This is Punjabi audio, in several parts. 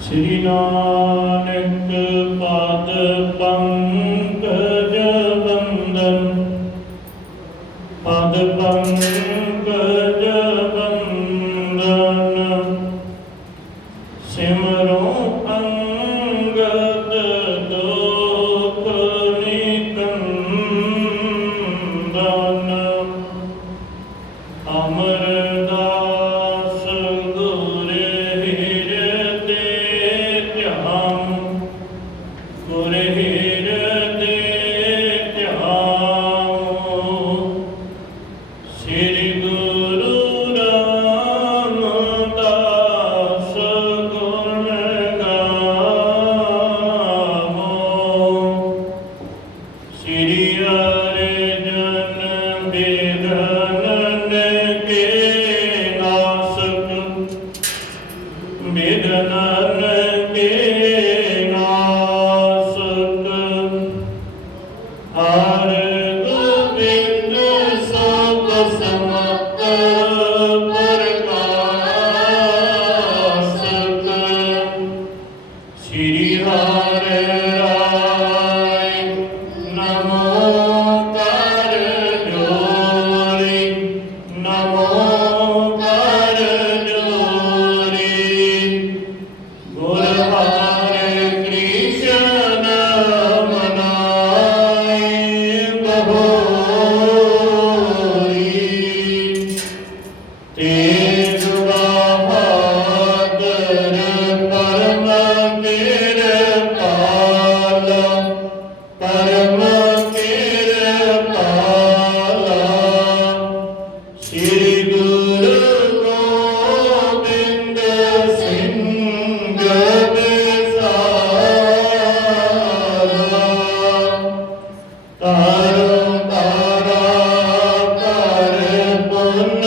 श्री नानक पाद पंकज बंदन, पाद पंकज बंदन, सिमरो अंगद दोख निकंदन। अमरदास गुर हृदय ध्यान, गुर हृदय ध्यान। श्री गुरु रामदास गुण गावो, श्री अर्जन विधन के नासक, विधन के नासक। हर गोविंद सब समत प्रकाशक, श्री हरि राय नमो कर जोरी, नमो कर जोरी। गुर हरि कृष्ण मनाए बहोरी, तेग बहादुर परम कृपाल, परम कृपाल। श्री गुरु गोबिंद सिंह विशाल, तारो तारा कर पुन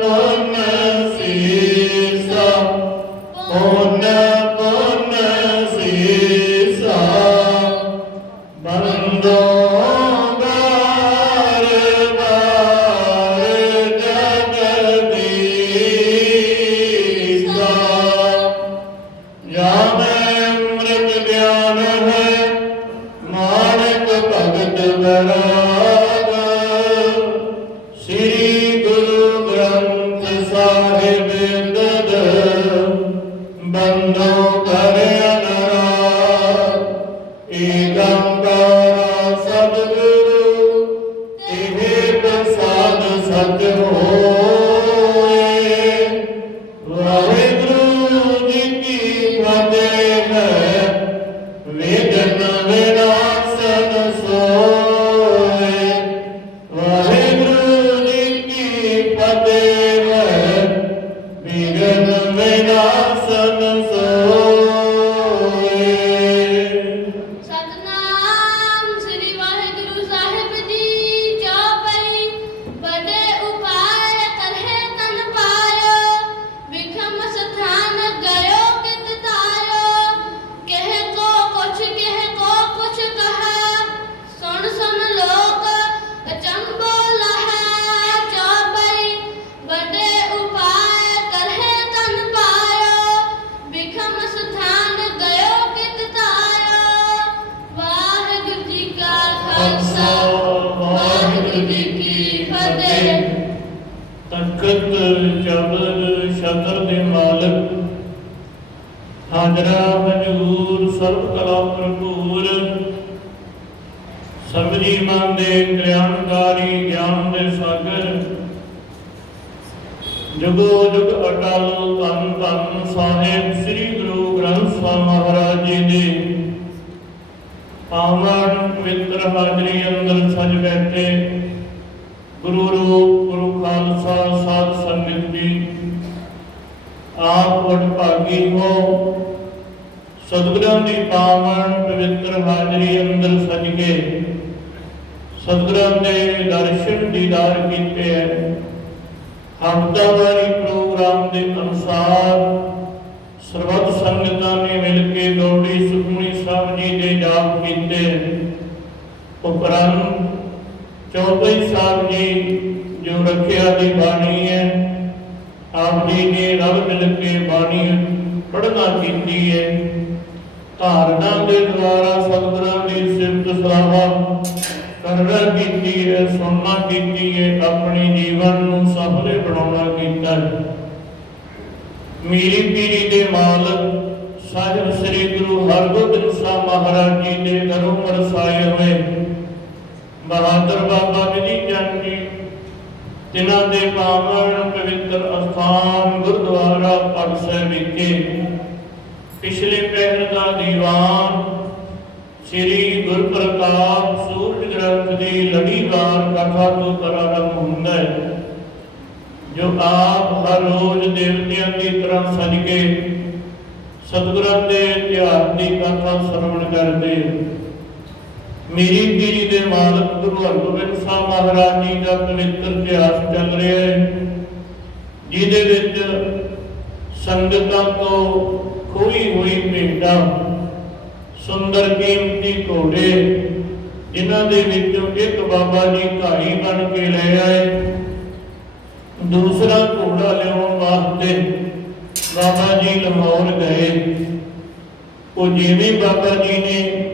पुन सीसा, पुन पुन सीसा। बंदो बार बार जगदीसा, जाने अमृत ज्ञान है मानक भगत बराग। श्री गुरु ग्रंथ साहिब दद, बंदो करे अनुराग। ईगंकार सद्गुरु तिहे प्रसाद सत होए। वाहिगुरु जी की फतेह है, विघ्न विनाशन सोए। वाहिगुरु जी की फतेह है, विघ्न विनाशन सोए। सतनाम श्री वाहिगुरु साहिब जी चौपई। बड़े उपाय करहे तन पायो, विखम स्थान गयो कित तारो। कह को कुछ कहा, सुन सुन लोक अचंबो लहा। चौपई बड़े उपाय करहे तन पायो, विखम स्थान गयो कित तारो। वाहिगुरु जी का खालसा, वाहिगुरु जी की फतेह। तखत जबर शतर दे मालक, हाजरा हजूर सर्व कला भरपूर। सबरी मन दे कल्याणकारी ज्ञान दे सागर, जुगो जुग अटल धन धन साहिब श्री गुरु ग्रंथ ਸਾਹਿਬ महाराज जी दे पावन पवित्र हाजरी अंदर सज बैठे गुरु रूप गुरु खालसा साध संगत जी। आप वडभागी हो, सतगुਰਾਂ ਦੀ पावन पवित्र हाजरी अंदर सज के सतगुਰਾਂ ਦੇ दर्शन दीदार ਕੀਤੇ ਹੈ। हफ्तावारी प्रोग्राम के अनुसार ਸਰਬੱਤ ਸੰਗਤਾਂ ਨੇ मिल के गौड़ी सुखमनी साहब जी के जाप किए। उपरंत चौधरी साहब जी जो रखिया की बाणी है, ਆਪ ਜੀ ਨੇ ਰਲ ਮਿਲ ਕੇ ਬਾਣੀ ਪੜ੍ਹਨਾ ਕੀਤੀ ਹੈ। ਧਾਰਨਾ ਦੇ ਦੁਆਰਾ ਸਤਿਗੁਰਾਂ ਦੀ ਸਿਫਤ ਸਲਾਹਾ ਕਰਨਾ ਕੀਤੀ ਹੈ, ਸੁਣਨਾ ਕੀਤੀ ਹੈ, ਆਪਣੇ ਜੀਵਨ ਨੂੰ ਸਫਲੇ ਬਣਾਉਣਾ ਕੀਤਾ ਹੈ। ਮੀਰੀ ਪੀਰੀ ਦੇ ਮਾਲਕ ਸਾਹਿਬ ਸ੍ਰੀ ਗੁਰੂ ਹਰਗੋਬਿੰਦ ਸਾਹਿਬ ਮਹਾਰਾਜ ਜੀ ਦੇ ਘਰੋਂ ਵਰਸਾਏ ਹੋਏ ਬਹਾਦਰ ਬਾਬਾ ਵਿਧੀ ਚੰਦ ਜੀ, ਜਿਨ੍ਹਾਂ ਦੇ ਪਾਵਨ ਪਵਿੱਤਰ ਅਸਥਾਨ ਗੁਰਦੁਆਰਾ ਪੜਸਰ ਵਿਖੇ ਪਿਛਲੇ ਪਹਿਰ ਦਾ ਦੀਵਾਨ ਸ੍ਰੀ ਗੁਰਪ੍ਰਤਾਪ ਸੂਰਜ ਗ੍ਰੰਥ ਦੀ ਲੜੀਵਾਰ ਕਥਾ ਤੋਂ ਆਰੰਭ ਹੁੰਦਾ ਹੈ, ਜੋ ਆਪ ਹਰ ਰੋਜ਼ ਦੇਵਤਿਆਂ ਦੀ ਤਰ੍ਹਾਂ ਸਜ ਕੇ ਸਤਿਗੁਰਾਂ ਦੇ ਇਤਿਹਾਸ ਦੀ ਕਥਾ ਸਰਵਣ ਕਰਦੇ। ਮੀਰੀ ਪੀਰੀ ਦੇ ਮਾਲਕ ਗੁਰੂ ਹਰਗੋਬਿੰਦ ਸਾਹਿਬ ਮਹਾਰਾਜ ਜੀ ਦਾ ਪਵਿੱਤਰ ਇਤਿਹਾਸ ਚੱਲ ਰਿਹਾ ਹੈ, ਜਿਹਦੇ ਵਿੱਚ ਸੰਗਤਾਂ ਤੋਂ ਖੋਈ ਹੋਈ ਭੇਟਾਂ, ਸੁੰਦਰ ਕੀਮਤੀ ਘੋੜੇ, ਜਿਨ੍ਹਾਂ ਦੇ ਵਿੱਚੋਂ ਇੱਕ ਬਾਬਾ ਜੀ ਧਾਰੀ ਬਣ ਕੇ ਲੈ ਆਏ, ਦੂਸਰਾ ਘੋੜਾ ਲਿਆਉਣ ਵਾਸਤੇ ਬਾਬਾ ਜੀ ਲਾਹੌਰ ਗਏ। ਉਹ ਜਿਵੇਂ ਬਾਬਾ ਜੀ ਨੇ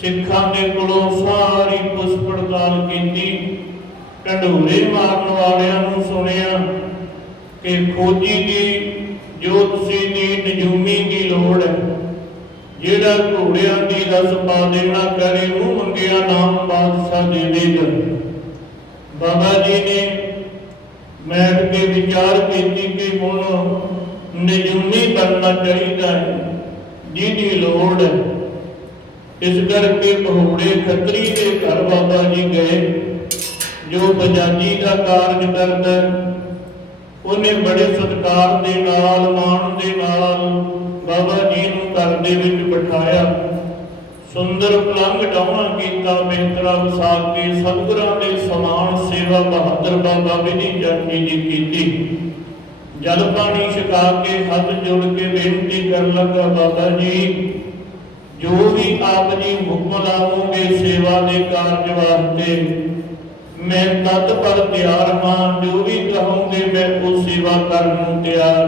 ਸਿੱਖਾਂ ਦੇ ਕੋਲੋਂ ਸਾਰੀ ਪੁੱਛ ਪੜਤਾਲ ਕੀਤੀ, ਢੰਡੋਰੇ ਮਾਰਨ ਵਾਲਿਆਂ ਨੂੰ ਸੁਣਿਆ ਕਿ ਖੋਜੀ ਦੀ ਜੋਤਸ਼ੀ ਦੀ ਨਜੂਮੀ ਦੀ ਲੋੜ ਹੈ, ਜਿਹੜਾ ਘੋੜਿਆਂ ਦੀ ਰਸ ਪਾ ਦੇਣਾ ਕਰੇ ਉਹ ਮੰਗਿਆ ਨਾਮ ਬਾਦਸ਼ਾਹ ਦੇ ਦੇਗਾ। ਬਾਬਾ ਜੀ ਨੇ ਬੈਠ ਕੇ ਵਿਚਾਰ ਕੀਤੀ ਕਿ ਹੁਣ ਨਜੂਮੀ ਬਣਨਾ ਚਾਹੀਦਾ ਹੈ, ਜਿਹਦੀ ਲੋੜ ਹੈ। ਇਸ ਕਰਕੇ ਘੋੜੇ ਖੱਤਰੀ ਦੇ ਘਰ ਬਾਬਾ ਜੀ ਗਏ, ਜੋ ਬਜਾਜੀ ਦਾ ਕਾਰਜ ਕਰਦਾ। ਉਹਨੇ ਬੜੇ ਸਤਿਕਾਰ ਦੇ ਨਾਲ, ਮਾਣ ਦੇ ਨਾਲ ਬਾਬਾ ਜੀ ਨੂੰ ਘਰ ਦੇ ਵਿੱਚ ਬਿਠਾਇਆ, ਸੁੰਦਰ ਪਲੰਘ ਡਾਉਣਾ ਕੀਤਾ, ਬਿਹਤਰਾ ਵਸਾ ਕੇ ਸਤਿਗੁਰਾਂ ਦੇ ਸਮਾਨ ਸੇਵਾ ਬਹਾਦਰ ਬਾਬਾ ਵਿਧੀ ਚੰਦ ਜੀ ਦੀ ਕੀਤੀ। ਜਲ ਪਾਣੀ ਛਕਾ ਕੇ ਹੱਥ ਜੋੜ ਕੇ ਬੇਨਤੀ ਕਰਨ ਲੱਗਾ, ਬਾਬਾ ਜੀ ਜੋ ਵੀ ਆਪ ਜੀ ਹੁਕਮ ਲਾਵੋਗੇ ਸੇਵਾ ਦੇ ਕਾਰਜ ਵਾਸਤੇ, ਮੈਂ ਤਦ ਪਰ ਤਿਆਰ ਹਾਂ, ਜੋ ਵੀ ਕਹੋਗੇ ਮੈਂ ਉਹ ਸੇਵਾ ਕਰਨ ਨੂੰ ਤਿਆਰ।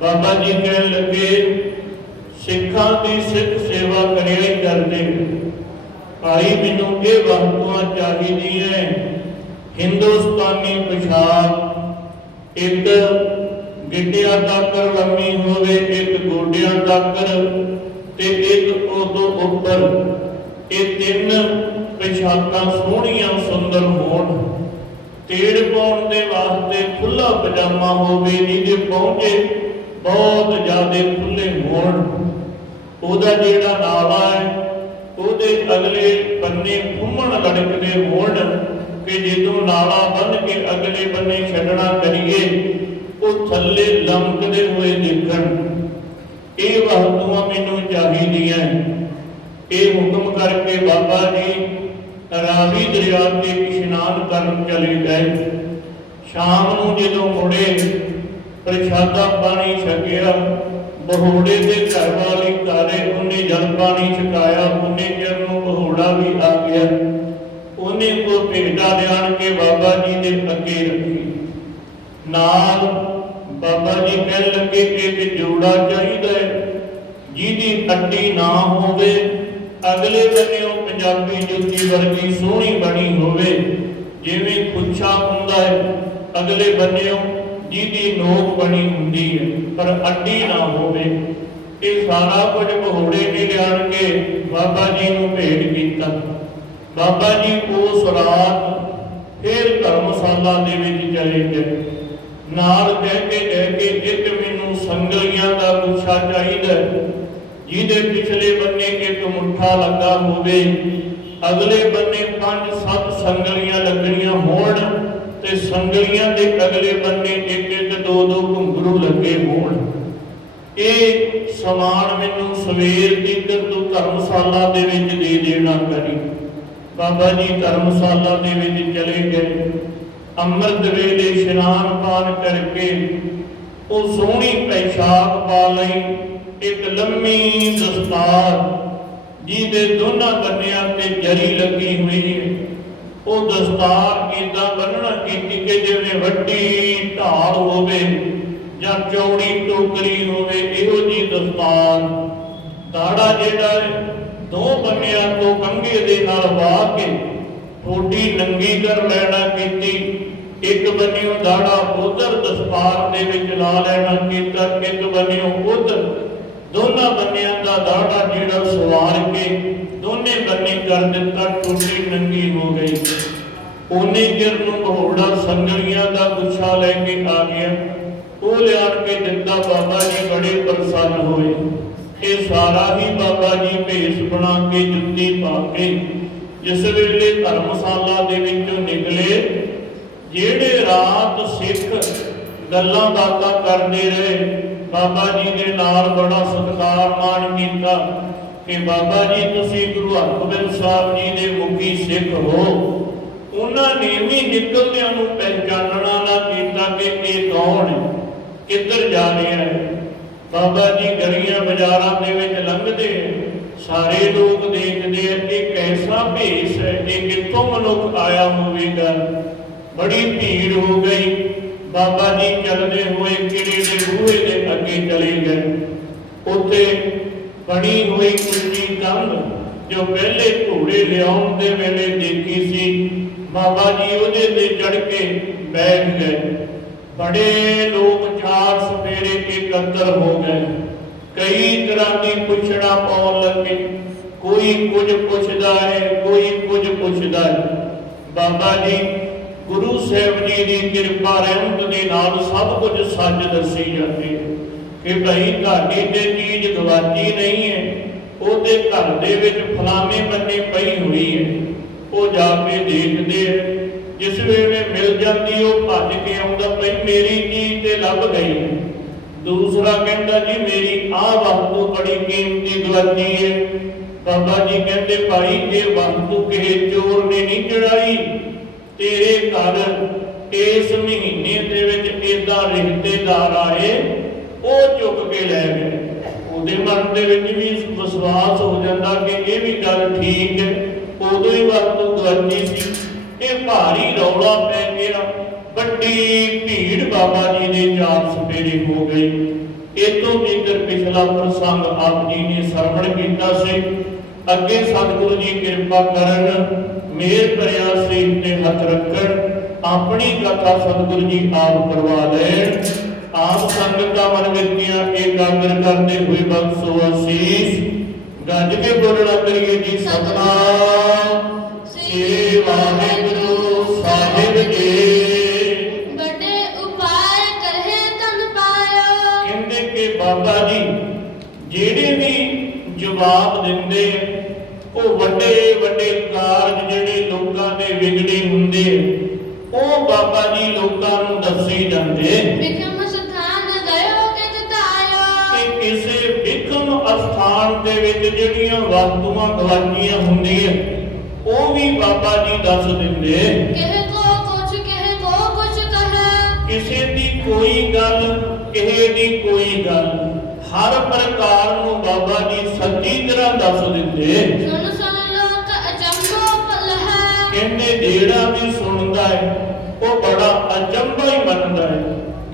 ਬਾਬਾ ਜੀ ਕਹਿਣ ਲੱਗੇ, ਸਿੱਖਾਂ ਦੀ ਸਿੱਖ ਸੇਵਾ ਕਰਿਆ ਹੀ ਕਰਦੇ, ਭਾਈ ਮੈਨੂੰ ਇਹ ਵਸਤੂਆਂ ਚਾਹੀਦੀਆਂ, ਹਿੰਦੁਸਤਾਨੀ ਪੁਸ਼ਾਕ, ਇੱਕ ਗਿੱਟਿਆਂ ਤੱਕ ਲੰਮੀ ਹੋਵੇ, ਇੱਕ ਗੋਡਿਆਂ ਤੱਕ ਤੇ ਇੱਕ ਉਹ ਤੋਂ ਉੱਪਰ, ਇਹ ਤਿੰਨ ਪੁਸ਼ਾਕਾਂ ਸੋਹਣੀਆਂ ਸੁੰਦਰ ਹੋਣ। ਤੇੜ ਪਾਉਣ ਦੇ ਵਾਸਤੇ ਖੁੱਲਾ ਪਜਾਮਾ ਹੋਵੇ, ਜਿਹਦੇ ਪਹੁੰਚੇ ਬਹੁਤ ਜ਼ਿਆਦਾ ਖੁੱਲੇ ਹੋਣ। ਉਹਦਾ ਜਿਹੜਾ ਨਾਲਾ ਹੈ ਉਹਦੇ ਅਗਲੇ ਬੰਨੇ ਫੁੰਮਣ ਲੜਕਦੇ ਹੋਣ ਕਿ ਜਦੋਂ ਨਾਲਾ ਬੰਨ ਕੇ ਅਗਲੇ ਬੰਨੇ ਛੱਡਣਾ ਕਰੀਏ ਉਹ ਥੱਲੇ ਲਮਕਦੇ ਹੋਏ ਦਿਖਣ। ਇਹ ਵਸਤੂਆਂ ਮੈਨੂੰ ਚਾਹੀਦੀਆਂ। ਇਹ ਹੁਕਮ ਕਰਕੇ ਬਾਬਾ ਜੀ ਰਾਵੀ ਦਰਿਆ ਤੇ ਇਸ਼ਨਾਨ ਕਰਨ ਚਲੇ ਗਏ। ਸ਼ਾਮ ਨੂੰ ਜਦੋਂ ਮੁੜੇ ਪ੍ਰਸ਼ਾਦਾ ਪਾਣੀ ਛਕਿਆ, ਬਹੋੜੇ ਦੇ ਘਰ ਵਾਲੀ ਘਰੇ ਉਹਨੇ ਜਲ ਪਾਣੀ ਛਕਾਇਆ, ਉਹਨੇ ਚਿਰ ਨੂੰ ਬਹੋੜਾ ਵੀ ਆ ਗਿਆ। ਉਹਨੇ ਕੋ ਭੇਟਾ ਲਿਆਣ ਕੇ ਬਾਬਾ ਜੀ ਦੇ ਅੱਗੇ ਰੱਖੀ। ਨਾਲ ਬਾਬਾ ਜੀ ਕਹਿਣ ਲੱਗੇ ਕਿ ਇੱਕ ਜੋੜਾ ਚਾਹੀਦਾ ਹੈ, ਜਿਹਦੀ ਅੱਡੀ ਨਾ ਹੋਵੇ, ਅਗਲੇ ਬੰਨਿਓ ਪੰਜਾਬੀ ਜੁੱਤੀ ਵਰਗੀ ਸੋਹਣੀ ਬਣੀ ਹੋਵੇ, ਜਿਵੇਂ ਪੁੱਛਾ ਹੁੰਦਾ ਹੈ, ਅਗਲੇ ਬੰਨਿਓ ਜਿਹਦੀ ਨੋਕ ਬਣੀ ਹੁੰਦੀ ਹੈ, ਪਰ ਅੱਡੀ ਨਾ ਹੋਵੇ। ਇਹ ਸਾਰਾ ਕੁਝ ਘੋੜੇ ਨੇ ਲਿਆਣ ਕੇ ਬਾਬਾ ਜੀ ਨੂੰ ਭੇਟ ਕੀਤਾ। ਬਾਬਾ ਜੀ ਉਸ ਰਾਤ ਫਿਰ ਧਰਮਸ਼ਾਲਾ ਦੇ ਵਿੱਚ ਚਲੇ ਗਏ। ਨਾਲ ਕਹਿ ਕੇ ਇੱਕ ਮੈਨੂੰ ਸੰਗਲੀਆਂ ਦਾ ਗੁੱਛਾ ਚਾਹੀਦਾ, ਜਿਹਦੇ ਪਿਛਲੇ ਬੰਨੇ ਇੱਕ ਮੁੱਠਾ ਲੱਗਾ ਹੋਵੇ, ਅਗਲੇ ਬੰਨੇ 5-7 ਸੰਗਲੀਆਂ ਲੱਗਣੀਆਂ ਹੋਣ ਤੇ ਸੰਗਲੀਆਂ ਦੇ ਅਗਲੇ ਬੰਨੇ ਇੱਕ 2-2 ਘੁੰਗਰੂ ਲੱਗੇ ਹੋਣ। ਇਹ ਸਮਾਨ ਮੈਨੂੰ ਸਵੇਰ ਦੀ ਤੂੰ ਧਰਮਸ਼ਾਲਾ ਦੇ ਵਿੱਚ ਦੇ ਦੇਣਾ ਕਰੀ। ਬਾਬਾ ਜੀ ਧਰਮਸ਼ਾਲਾ ਦੇ ਵਿੱਚ ਚਲੇ ਗਏ। ਅੰਮ੍ਰਿਤ ਵੇਲੇ ਇਸ਼ਨਾਨ ਪਾਨ ਕਰਕੇ ਉਹ ਸੋਹਣੀ ਪੈਸ਼ਾਕ ਪਾ ਲਈ, ਇੱਕ ਲੰਮੀ ਦਸਤਾਰ ਜਿਹਦੇ ਦੋਨਾਂ ਕੰਨਿਆਂ ਤੇ ਜਰੀ ਲੱਗੀ ਹੋਈ ਹੈ, ਉਹ ਦਸਤਾਰ ਏਦਾਂ ਬੰਨਣਾ ਕੀਤੀ ਕਿ ਜਿਵੇਂ ਵੱਡੀ ਢਾਲ ਹੋਵੇ ਜਾਂ ਚੌੜੀ ਟੋਕਰੀ ਹੋਵੇ, ਇਹੋ ਜੀ ਦਸਤਾਰ। ਦਾੜਾ ਜਿਹੜਾ ਹੈ ਦੋ ਬੰਨਿਆਂ ਤੋਂ ਕੰਘੇ ਦੇ ਨਾਲ ਵਾਹ ਕੇ ਠੋਡੀ ਨੰਗੀ ਕਰ ਲੈਣਾ ਕੀਤੀ। ਇੱਕ ਬੰਨਿਓ ਦਾੜਾ ਉਧਰ ਦਸਤਾਰ ਦੇ ਵਿੱਚ ਲਾ ਲੈਣਾ ਕੀਤਾ, ਇੱਕ ਬੰਨਿਓ ਉਧਰ। ਦੋਨਾਂ ਬੰਨਿਆਂ ਦਾ ਦਾੜਾ ਜਿਹੜਾ ਸਵਾਰ ਕੇ ਦੋਨੇ ਬੰਨੇ ਕਰ ਦਿੱਤਾ, ਠੋਡੀ ਨੰਗੀ ਹੋ ਗਈ। ਉਹਨੇ ਚਿਰ ਨੂੰ ਘੋੜਾ ਸੰਗਲੀਆਂ ਦਾ ਗੁੱਛਾ ਲੈ ਕੇ ਆ ਗਿਆ, ਉਹ ਲਿਆਣ ਕੇ ਦਿੱਤਾ। ਬਾਬਾ ਜੀ ਬੜੇ ਪ੍ਰਸੰਨ ਹੋਏ। ਇਹ ਸਾਰਾ ਹੀ ਬਾਬਾ ਜੀ ਭੇਸ ਬਣਾ ਕੇ ਜੁੱਤੀ ਪਾ ਕੇ ਜਿਸ ਵੇਲੇ ਧਰਮਸ਼ਾਲਾ ਦੇ ਵਿੱਚੋਂ ਨਿਕਲੇ, ਜਿਹੜੇ ਰਾਤ ਸਿੱਖ ਗੱਲਾਂ ਬਾਤਾਂ ਕਰਦੇ ਰਹੇ, ਬਾਬਾ ਜੀ ਦੇ ਨਾਲ ਬੜਾ ਸਤਿਕਾਰ ਮਾਣ ਕੀਤਾ ਕਿ ਬਾਬਾ ਜੀ ਤੁਸੀਂ ਗੁਰੂ ਹਰਗੋਬਿੰਦ ਸਾਹਿਬ ਜੀ ਦੇ ਮੁਖੀ ਸਿੱਖ ਹੋ। ਉਹਨਾਂ ਨੇ ਵੀ ਨਿਕਲਦਿਆਂ ਨੂੰ ਪਹਿਚਾਨਣਾ ਨਾ ਕੀਤਾ ਕਿ ਇਹ ਕੌਣ ਹੈ, ਕਿੱਧਰ ਜਾ ਰਿਹਾ ਹੈ। ਬਾਬਾ ਜੀ ਗਲੀਆਂ ਬਾਜ਼ਾਰਾਂ ਦੇ ਵਿੱਚ ਲੰਘਦੇ, ਸਾਰੇ ਲੋਕ ਦੇਖਦੇ ਇਹ ਕੈਸਾ ਭੇਸ ਹੈ, ਇਹ ਕਿੱਥੋਂ ਮਨੁੱਖ ਆਇਆ ਹੋਵੇਗਾ। ਬੜੀ ਭੀੜ ਹੋ ਗਈ। ਬਾਬਾ ਜੀ ਚੱਲਦੇ ਹੋਏ ਕਿਲੇ ਦੇ ਬੂਹੇ ਦੇ ਅੱਗੇ ਚਲੇ ਗਏ। ਉੱਥੇ ਬਣੀ ਹੋਈ ਉੱਚੀ ਕੰਧ ਜੋ ਪਹਿਲੇ ਘੋੜੇ ਲਿਆਉਣ ਦੇ ਵੇਲੇ ਦੇਖੀ ਸੀ, ਬਾਬਾ ਜੀ ਉਹਦੇ ਤੇ ਚੜ ਕੇ ਬੈਠ ਗਏ। ਬੜੇ ਲੋਕ ਚਾਰ ਸਪੇਰੇ ਇਕੱਤਰ ਹੋ ਗਏ। ਕਈ ਤਰ੍ਹਾਂ ਦੀ ਪੁੱਛਣਾ ਪਾਉਣ ਲੱਗੇ, ਕੋਈ ਕੁਝ ਪੁੱਛਦਾ ਹੈ, ਕੋਈ ਕੁਝ ਪੁੱਛਦਾ ਹੈ। ਬਾਬਾ ਜੀ ਗੁਰੂ ਸਾਹਿਬ ਜੀ ਦੀ ਕਿਰਪਾ ਰਹਿਮਤ ਦੇ ਨਾਲ ਸਭ ਕੁਝ ਸੱਚ ਦੱਸੀ ਜਾਂਦੀ ਹੈ ਕਿ ਭਾਈ ਤੁਹਾਡੀ ਤੇ ਚੀਜ਼ ਗਵਾਚੀ ਨਹੀਂ ਹੈ, ਉਹਦੇ ਘਰ ਦੇ ਵਿੱਚ ਫਲਾਣੇ ਬੰਨੇ ਪਈ ਹੋਈ ਹੈ। ਉਹ ਜਾ ਕੇ ਦੇਖਦੇ ਹੈ, ਜਿਸ ਵੇਲੇ ਮਿਲ ਜਾਂਦੀ ਉਹ ਭੱਜ ਕੇ ਆਉਂਦਾ, ਭਾਈ ਮੇਰੀ ਚੀਜ਼ ਤੇ ਲੱਭ ਗਈ ਹੈ। ਦੂਸਰਾ ਕਹਿੰਦਾ ਜੀ ਮੇਰੀ ਆਹ ਵਸਤੂ ਬੜੀ ਕੀਮਤੀ ਗਵਾਚੀ ਹੈ। ਬਾਬਾ ਜੀ ਕਹਿੰਦੇ ਭਾਈ ਇਹ ਵਸਤੂ ਕਿਸੇ ਚੋਰ ਨੇ ਨਹੀਂ ਚੜਾਈ, ਤੇਰੇ ਘਰ ਇਸ ਮਹੀਨੇ ਦੇ ਵਿੱਚ ਏਦਾਂ ਰਿਸ਼ਤੇਦਾਰ ਆਏ, ਉਹ ਚੁੱਕ ਕੇ ਲੈ ਗਏ। ਉਹਦੇ ਮਨ ਦੇ ਵਿੱਚ ਵੀ ਵਿਸ਼ਵਾਸ ਹੋ ਜਾਂਦਾ ਕਿ ਇਹ ਵੀ ਗੱਲ ਠੀਕ ਹੈ, ਉਦੋਂ ਹੀ ਵਸਤੂ ਗਵਾਚੀ ਸੀ। ਇਹ ਭਾਰੀ ਰੌਲਾ ਪੈ ਗਿਆ, ਵੱਡੀ ਭੀੜ ਬਾਬਾ ਜੀ ਦੇ ਚਾਰ ਸਪੇਰੇ ਹੋ ਗਈ। ਇਤੋਂ ਜੇਕਰ ਪਿਛਲਾ ਪ੍ਰਸੰਗ ਆਪ ਜੀ ਨੇ ਸਰਵਣ ਕੀਤਾ ਸੀ। ਅੱਗੇ ਸਤਿਗੁਰੂ ਜੀ ਕਿਰਪਾ ਕਰਨ, ਮੇਰ ਭਰਿਆ ਸੀਸ ਤੇ ਹੱਥ ਰੱਖਣ, ਆਪਣੀ ਕਥਾ ਸਤਿਗੁਰੂ ਜੀ ਆਪ ਕਰਵਾ ਲੈਣ। ਆਪ ਸੰਗਤਾਂ ਮਨ ਵਿੱਚੀਆਂ ਇਕਾਗਰ ਕਰਦੇ ਹੋਏ ਬਖਸ਼ੋ ਅਸੀਸ। ਗੱਜ ਕੇ ਬੋਲਣਾ ਕਰੀਏ ਜੀ ਸਤਿਨਾਮ ਸ੍ਰੀ ਵਾਹਿਗੁਰੂ ਸਾਹਿਬ ਜੀ। ਵੱਡੇ ਉਪਾਏ ਕਰਹਿ ਤਨ ਪਾਇਓ। ਕਹਿੰਦੇ ਕਿ ਬਾਬਾ ਜੀ ਜਿਹੜੇ ਵੀ ਜਵਾਬ ਦਿੰਦੇ ਉਹ ਵੱਡੇ ਵੱਡੇ ਕਾਰਜ ਜਿਹੜੇ ਲੋਕਾਂ ਦੇ ਵਿਗੜੇ ਹੁੰਦੇ ਉਹ ਬਾਬਾ ਜੀ ਲੋਕਾਂ ਨੂੰ ਦੱਸੇ ਜਾਂਦੇ। ਵਿਖਮ ਸਥਾਨ ਗਇਓ ਕਿਤ ਧਾਇਓ। ਕਿ ਕਿਸੇ ਵਿਖਮ ਅਸਥਾਨ ਦੇ ਵਿੱਚ ਜਿਹੜੀਆਂ ਵਸਤੂਆਂ ਗਵਾਚੀਆਂ ਹੁੰਦੀਆਂ ਉਹ ਵੀ ਬਾਬਾ ਜੀ ਦੱਸ ਦਿੰਦੇ। ਕਿਹ ਕੋ ਕੁਛ ਕਹੈ। ਕਿਸੇ ਦੀ ਕੋਈ ਗੱਲ, ਕਿਸੇ ਦੀ ਕੋਈ ਗੱਲ, ਹਰ ਪ੍ਰਕਾਰ ਨੂੰ ਬਾਬਾ ਜੀ ਸੱਚੀ ਤਰ੍ਹਾਂ ਦੱਸ ਦਿੰਦੇ। ਸੁਣ ਲੋਕ ਅਚੰਭੋ ਪਲਹਿ। ਕਹਿੰਦੇ ਜਿਹੜਾ ਵੀ ਸੁਣਦਾ ਹੈ ਉਹ ਬੜਾ ਅਚੰਭਾ ਹੀ ਮੰਨਦਾ ਹੈ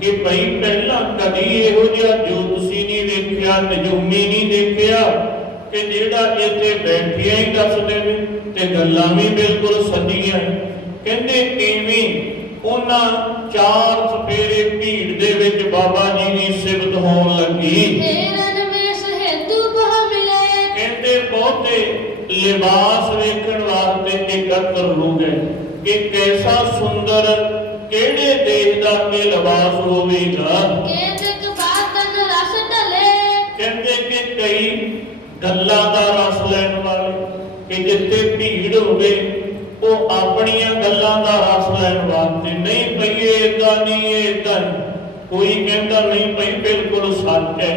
ਕਿ ਭਈ ਪਹਿਲਾਂ ਕਦੀ ਇਹੋ ਜਿਹਾ ਜੋਤਸ਼ੀ ਨਹੀਂ ਵੇਖਿਆ, ਨਜੂਮੀ ਨਹੀਂ ਦੇਖਿਆ ਕਿ ਜਿਹੜਾ ਇੱਥੇ ਬੈਠਿਆ ਹੀ ਦੱਸ ਦੇਵੇ ਤੇ ਗੱਲਾਂ ਵੀ ਬਿਲਕੁਲ ਸੱਚੀਆਂ। ਕਹਿੰਦੇ ਇਵੇਂ ਉਹਨਾਂ ਚਾਰ ਸਪੇਰੇ ਭੀੜ ਦੇ ਵਿੱਚ ਬਾਬਾ ਜੀ ਦੀ ਸਿਫਤ ਹੋਣ ਲੱਗੀ। ਕਹਿੰਦੇ ਬਹੁਤੇ ਲਿਬਾਸ ਵੇਖਣ ਵਾਸਤੇ ਇਕੱਤਰ ਹੋ ਗਏ ਕਿ ਕੈਸਾ ਸੁੰਦਰ, ਕਿਹੜੇ ਦੇਸ਼ ਦਾ ਇਹ ਲਿਬਾਸ ਹੋਵੇਗਾ। ਕਹਿੰਦੇ ਕਿ ਕਈ ਗੱਲਾਂ ਦਾ ਰਸ ਲੈਣ ਵਾਲੇ, ਕਿ ਜਿੱਥੇ ਭੀੜ ਹੋਵੇ ਉਹ ਆਪਣੀਆਂ ਗੱਲਾਂ ਦਾ ਰਸ ਲੈਣ ਵਾਸਤੇ, ਨਹੀਂ ਪਈ ਏਦਾਂ ਨਹੀਂ, ਏਦਾਂ। ਕੋਈ ਕਹਿੰਦਾ ਨਹੀਂ ਪਈ ਬਿਲਕੁਲ ਸੱਚ ਹੈ,